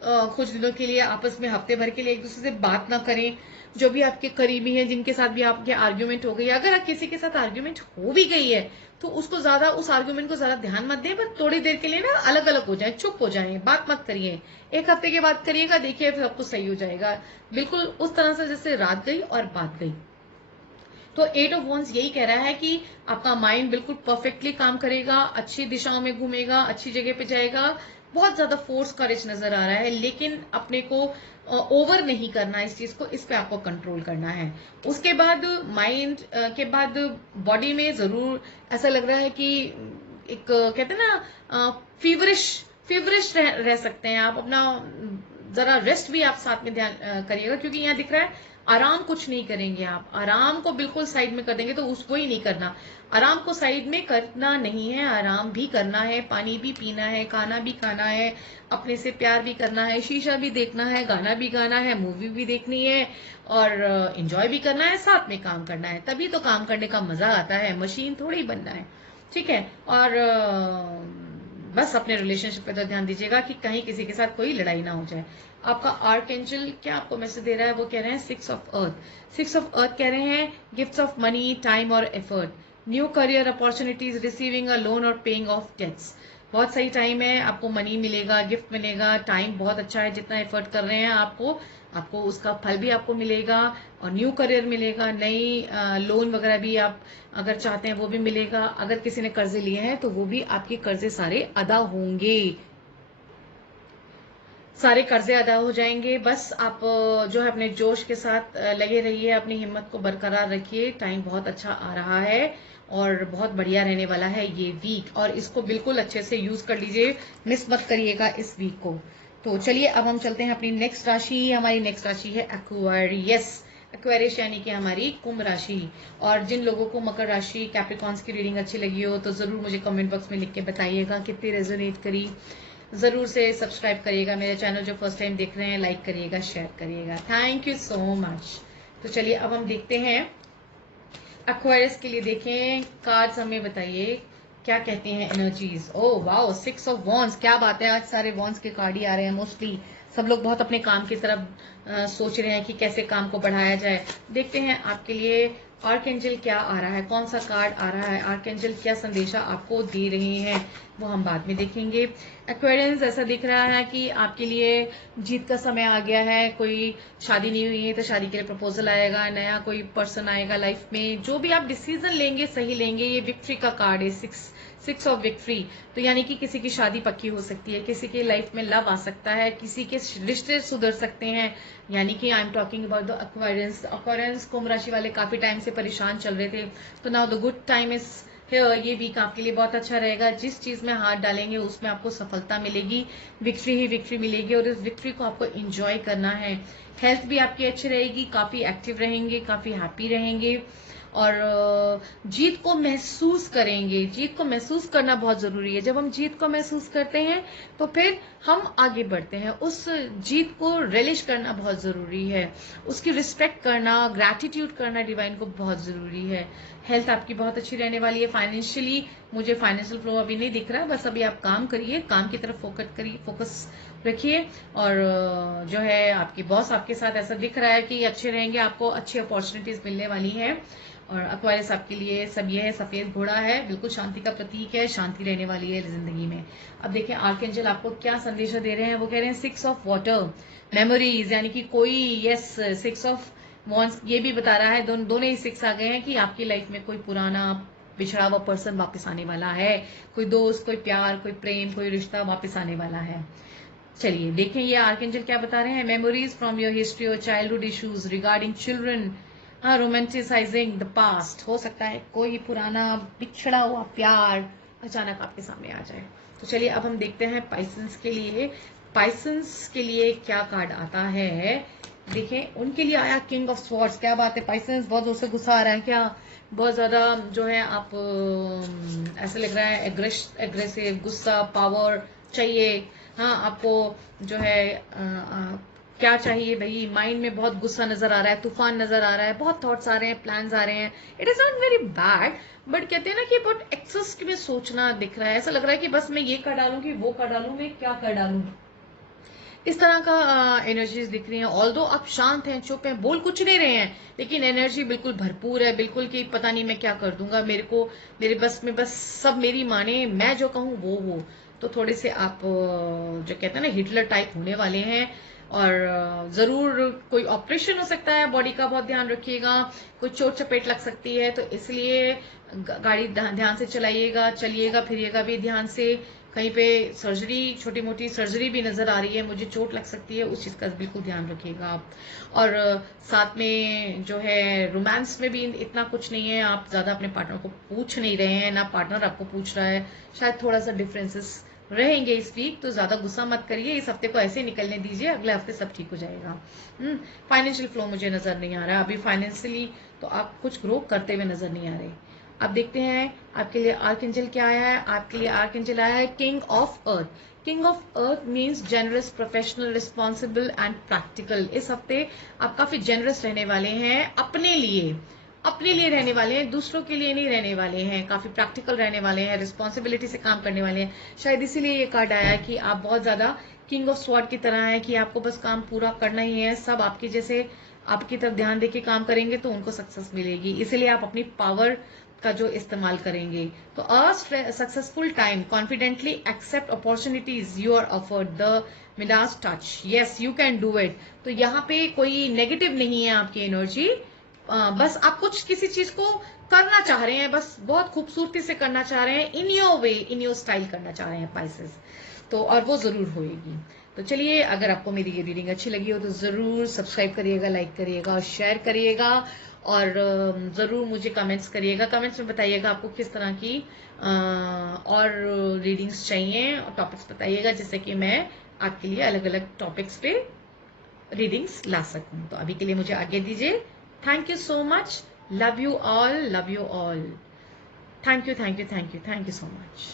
कुछ दिनों के लिए आपस में हफ्ते भर के लिए एक दूसरे से बात ना करें। जो भी आपके करीबी हैं जिनके साथ भी आपके आर्ग्यूमेंट हो गई, अगर किसी के साथ आर्ग्यूमेंट हो भी गई है तो उसको ज्यादा उस आर्ग्यूमेंट को ज्यादा ध्यान मत दें, बस थोड़ी देर के लिए ना अलग अलग हो जाए, चुप हो जाए, बात मत करिए। एक हफ्ते के बाद करिएगा, देखिए फिर सब कुछ सही हो जाएगा। बिल्कुल उस तरह से जैसे रात गई और बात गई। तो 8 ऑफ वॉन्ड्स यही कह रहा है कि आपका माइंड बिल्कुल परफेक्टली काम करेगा, अच्छी दिशाओं में घूमेगा, अच्छी जगह पे जाएगा। बहुत ज्यादा फोर्स करेज नजर आ रहा है, लेकिन अपने को ओवर नहीं करना, इस चीज को, इस पे आपको कंट्रोल करना है। उसके बाद माइंड के बाद बॉडी में जरूर ऐसा लग रहा है कि एक कहते हैं ना फीवरिश रह सकते हैं आप। अपना जरा रेस्ट भी आप साथ में ध्यान करिएगा, क्योंकि यहाँ दिख रहा है आराम कुछ नहीं करेंगे आप, आराम को बिल्कुल साइड में कर देंगे, तो उसको ही नहीं करना। आराम को साइड में करना नहीं है, आराम भी करना है, पानी भी पीना है, खाना भी खाना है, अपने से प्यार भी करना है, शीशा भी देखना है, गाना भी गाना है, मूवी भी देखनी है, और एंजॉय भी करना है, साथ में काम करना है। तभी तो काम करने का मजा आता है, मशीन थोड़ी बनना है, ठीक है। और बस अपने रिलेशनशिप पे तो ध्यान दीजिएगा कि कहीं किसी के साथ कोई लड़ाई ना हो जाए। आपका आर्कएंजल क्या आपको मैसेज दे रहा है, वो कह रहे हैं 6 ऑफ अर्थ। 6 ऑफ अर्थ कह रहे हैं गिफ्ट्स ऑफ मनी, टाइम और effort, new career opportunities, receiving a loan और पेइंग ऑफ डेट्स। बहुत सही टाइम है, आपको मनी मिलेगा, गिफ्ट मिलेगा, टाइम बहुत अच्छा है। जितना एफर्ट कर रहे हैं आपको उसका फल भी आपको मिलेगा, और न्यू करियर मिलेगा, नई लोन वगैरह भी आप अगर चाहते हैं वो भी मिलेगा। अगर किसी ने कर्जे लिए हैं तो वो भी आपके कर्जे सारे अदा होंगे, सारे कर्जे अदा हो जाएंगे। बस आप जो है अपने जोश के साथ लगे रहिए, अपनी हिम्मत को बरकरार रखिए। टाइम बहुत अच्छा आ रहा है और बहुत बढ़िया रहने वाला है ये वीक, और इसको बिल्कुल अच्छे से यूज कर लीजिए, मिस मत करिएगा इस वीक को। तो चलिए अब हम चलते हैं अपनी नेक्स्ट राशि। हमारी नेक्स्ट राशि है एक्वेरियस। एक्वेरियस यानी कि हमारी कुंभ राशि। और जिन लोगों को मकर राशि कैप्रिकॉन्स की रीडिंग अच्छी लगी हो तो जरूर मुझे कमेंट बॉक्स में लिख के बताइएगा कितनी रेजोनेट करी। जरूर से सब्सक्राइब करिएगा मेरे चैनल, जो फर्स्ट टाइम देख रहे हैं लाइक करिएगा, शेयर करिएगा। Thank you so much. तो चलिए अब हम देखते हैं एक्वेरियस के लिए। देखें कार्ड्स, हमें बताइए क्या कहते हैं energies. Oh wow, 6 of wands, क्या बात है, आज सारे वॉन्ड्स के कार्ड ही आ रहे हैं मोस्टली। सब लोग बहुत अपने काम की तरफ सोच रहे हैं कि कैसे काम को बढ़ाया जाए। देखते हैं आपके लिए आर्कएंजल क्या आ रहा है, कौन सा कार्ड आ रहा है, आर्कएंजल क्या संदेशा आपको दे रहे हैं, वो हम बाद में देखेंगे। एक्वेरियंस, ऐसा दिख रहा है कि आपके लिए जीत का समय आ गया है। कोई शादी नहीं हुई है तो शादी के लिए प्रपोजल आएगा, नया कोई पर्सन आएगा लाइफ में। जो भी आप डिसीजन लेंगे सही लेंगे। ये विक्ट्री का कार्ड है, सिक्स ऑफ विक्ट्री। तो यानी कि किसी की शादी पक्की हो सकती है, किसी के लाइफ में लव आ सकता है, किसी के रिश्ते सुधर सकते हैं। यानी कि I am talking about the Aquarians. Aquarians कुंभ राशि वाले काफी टाइम से परेशान चल रहे थे, तो now the good time is here. ये वीक आपके लिए बहुत अच्छा रहेगा। जिस चीज में हाथ डालेंगे उसमें आपको सफलता मिलेगी, विक्ट्री ही विक्ट्री मिलेगी, और इस विक्ट्री को आपको एंजॉय करना है। हेल्थ भी आपकी अच्छी रहेगी, काफी एक्टिव रहेंगे, काफी हैप्पी रहेंगे, और जीत को महसूस करेंगे। जीत को महसूस करना बहुत जरूरी है। जब हम जीत को महसूस करते हैं तो फिर हम आगे बढ़ते हैं। उस जीत को रिलिश करना बहुत जरूरी है, उसकी रिस्पेक्ट करना, ग्रैटिट्यूड करना डिवाइन को बहुत जरूरी है। हेल्थ आपकी बहुत अच्छी रहने वाली है। फाइनेंशियली मुझे फाइनेंशियल फ्लो अभी नहीं दिख रहा, बस अभी आप काम करिए, काम की तरफ फोकस रखिए। और जो है आपकी बॉस आपके साथ ऐसा दिख रहा है कि अच्छे रहेंगे, आपको अच्छी अपॉर्चुनिटीज मिलने वाली है। और एक्वारियस आपके लिए सब ये है, सफेद घोड़ा है, बिल्कुल शांति का प्रतीक है, शांति रहने वाली है जिंदगी में। अब देखें आर्कएंजल आपको क्या संदेशा दे रहे हैं। वो कह रहे हैं 6 ऑफ वाटर, मेमोरीज, यानी कि कोई, यस, 6 ऑफ वॉन्ड्स ये भी बता रहा है, दोनों ही 6 आ गए हैं कि आपकी लाइफ में कोई पुराना बिछड़ा हुआ पर्सन वापस आने वाला है। कोई दोस्त, कोई प्यार, कोई प्रेम, कोई रिश्ता वापस आने वाला है। चलिए देखें ये आर्कएंजल क्या बता रहे हैं। मेमोरीज फ्रॉम योर हिस्ट्री और childhood issues regarding children, romanticising the past. हो सकता है कोई पुराना बिछड़ा हुआ प्यार अचानक आपके सामने आ जाए। तो चलिए अब हम देखते हैं पाइसेंस के लिए। पाइसेंस के लिए क्या कार्ड आता है, देखें। उनके लिए आया किंग ऑफ स्वॉर्ड्स। क्या बात है, पाइसेंस बहुत जोर से गुस्सा आ रहा है क्या? बहुत ज्यादा जो है आप ऐसा लग रहा है एग्रेसिव, गुस्सा, पावर चाहिए। हाँ, आपको जो है क्या चाहिए भाई, माइंड में बहुत गुस्सा नजर आ रहा है, तूफान नजर आ रहा है, बहुत थॉट्स आ रहे हैं, प्लान्स आ रहे हैं। It is not very bad, but कहते हैं ना कि बहुत एक्सेस में सोचना दिख रहा है। ऐसा लग रहा है कि बस मैं ये कर डालूं कि वो कर डालूं, मैं क्या कर डालूं, इस तरह का एनर्जीज दिख रही हैं। ऑल्दो आप शांत हैं, चुप हैं, बोल कुछ नहीं रहे हैं, लेकिन एनर्जी बिल्कुल भरपूर है, बिल्कुल कि पता नहीं मैं क्या कर दूंगा, मेरे बस में बस सब मेरी माने, मैं जो कहूँ वो हो। तो थोड़े से आप जो कहते हैं ना हिटलर टाइप होने वाले हैं। और जरूर कोई ऑपरेशन हो सकता है, बॉडी का बहुत ध्यान रखिएगा, कोई चोट चपेट लग सकती है, तो इसलिए गाड़ी ध्यान से चलाइएगा, चलिएगा फिरिएगा भी ध्यान से। कहीं पे सर्जरी, छोटी मोटी सर्जरी भी नजर आ रही है, मुझे चोट लग सकती है, उस चीज का बिल्कुल ध्यान रखिएगा आप। और साथ में जो है रोमांस में भी इतना कुछ नहीं है, आप ज्यादा अपने पार्टनर को पूछ नहीं रहे हैं, ना पार्टनर आपको पूछ रहा है। शायद थोड़ा सा डिफरेंसेस रहेंगे इस वीक, तो ज्यादा गुस्सा मत करिए, इस हफ्ते को ऐसे ही निकलने दीजिए, अगले हफ्ते सब ठीक हो जाएगा। फाइनेंशियल फ्लो मुझे नजर नहीं आ रहा अभी, फाइनेंशियली तो आप कुछ ग्रो करते हुए नजर नहीं आ रहे। अब देखते हैं आपके लिए आर्कएंजल क्या आया है। आपके लिए आर्कएंजल आया है king of earth. King of earth means generous, professional, responsible and practical. इस हफ्ते आप काफी जेनरस रहने वाले हैं, अपने लिए रहने वाले हैं, दूसरों के लिए नहीं रहने वाले हैं, काफी प्रैक्टिकल रहने वाले हैं, रिस्पॉन्सिबिलिटी से काम करने वाले हैं। शायद इसीलिए ये कार्ड आया है कि आप बहुत ज्यादा किंग ऑफ स्वॉर्ड की तरह है, कि आपको बस काम पूरा करना ही है। सब आपके जैसे आपकी तरफ ध्यान देके काम करेंगे तो उनको सक्सेस मिलेगी, इसीलिए आप अपनी पावर का जो इस्तेमाल करेंगे। तो a successful time, confidently accept opportunities you are offered, the Midas touch, yes you can do it. तो यहाँ पे कोई नेगेटिव नहीं है आपकी एनर्जी, बस आप कुछ किसी चीज को करना चाह रहे हैं, बस बहुत खूबसूरती से करना चाह रहे हैं, in your way, in your style करना चाह रहे हैं पाइसेस, तो और वो जरूर होएगी। तो चलिए, अगर आपको मेरी ये रीडिंग अच्छी लगी हो तो जरूर सब्सक्राइब करिएगा, लाइक करिएगा और शेयर करिएगा, और जरूर मुझे कमेंट्स करिएगा, कमेंट्स में बताइएगा आपको किस तरह की और रीडिंग्स चाहिए, और टॉपिक्स बताइएगा, जिससे कि मैं आपके लिए अलग अलग टॉपिक्स पे रीडिंग्स ला सकूं। तो अभी के लिए मुझे आगे दीजिए। Thank you so much, love you all, love you all, thank you, thank you, thank you, thank you so much.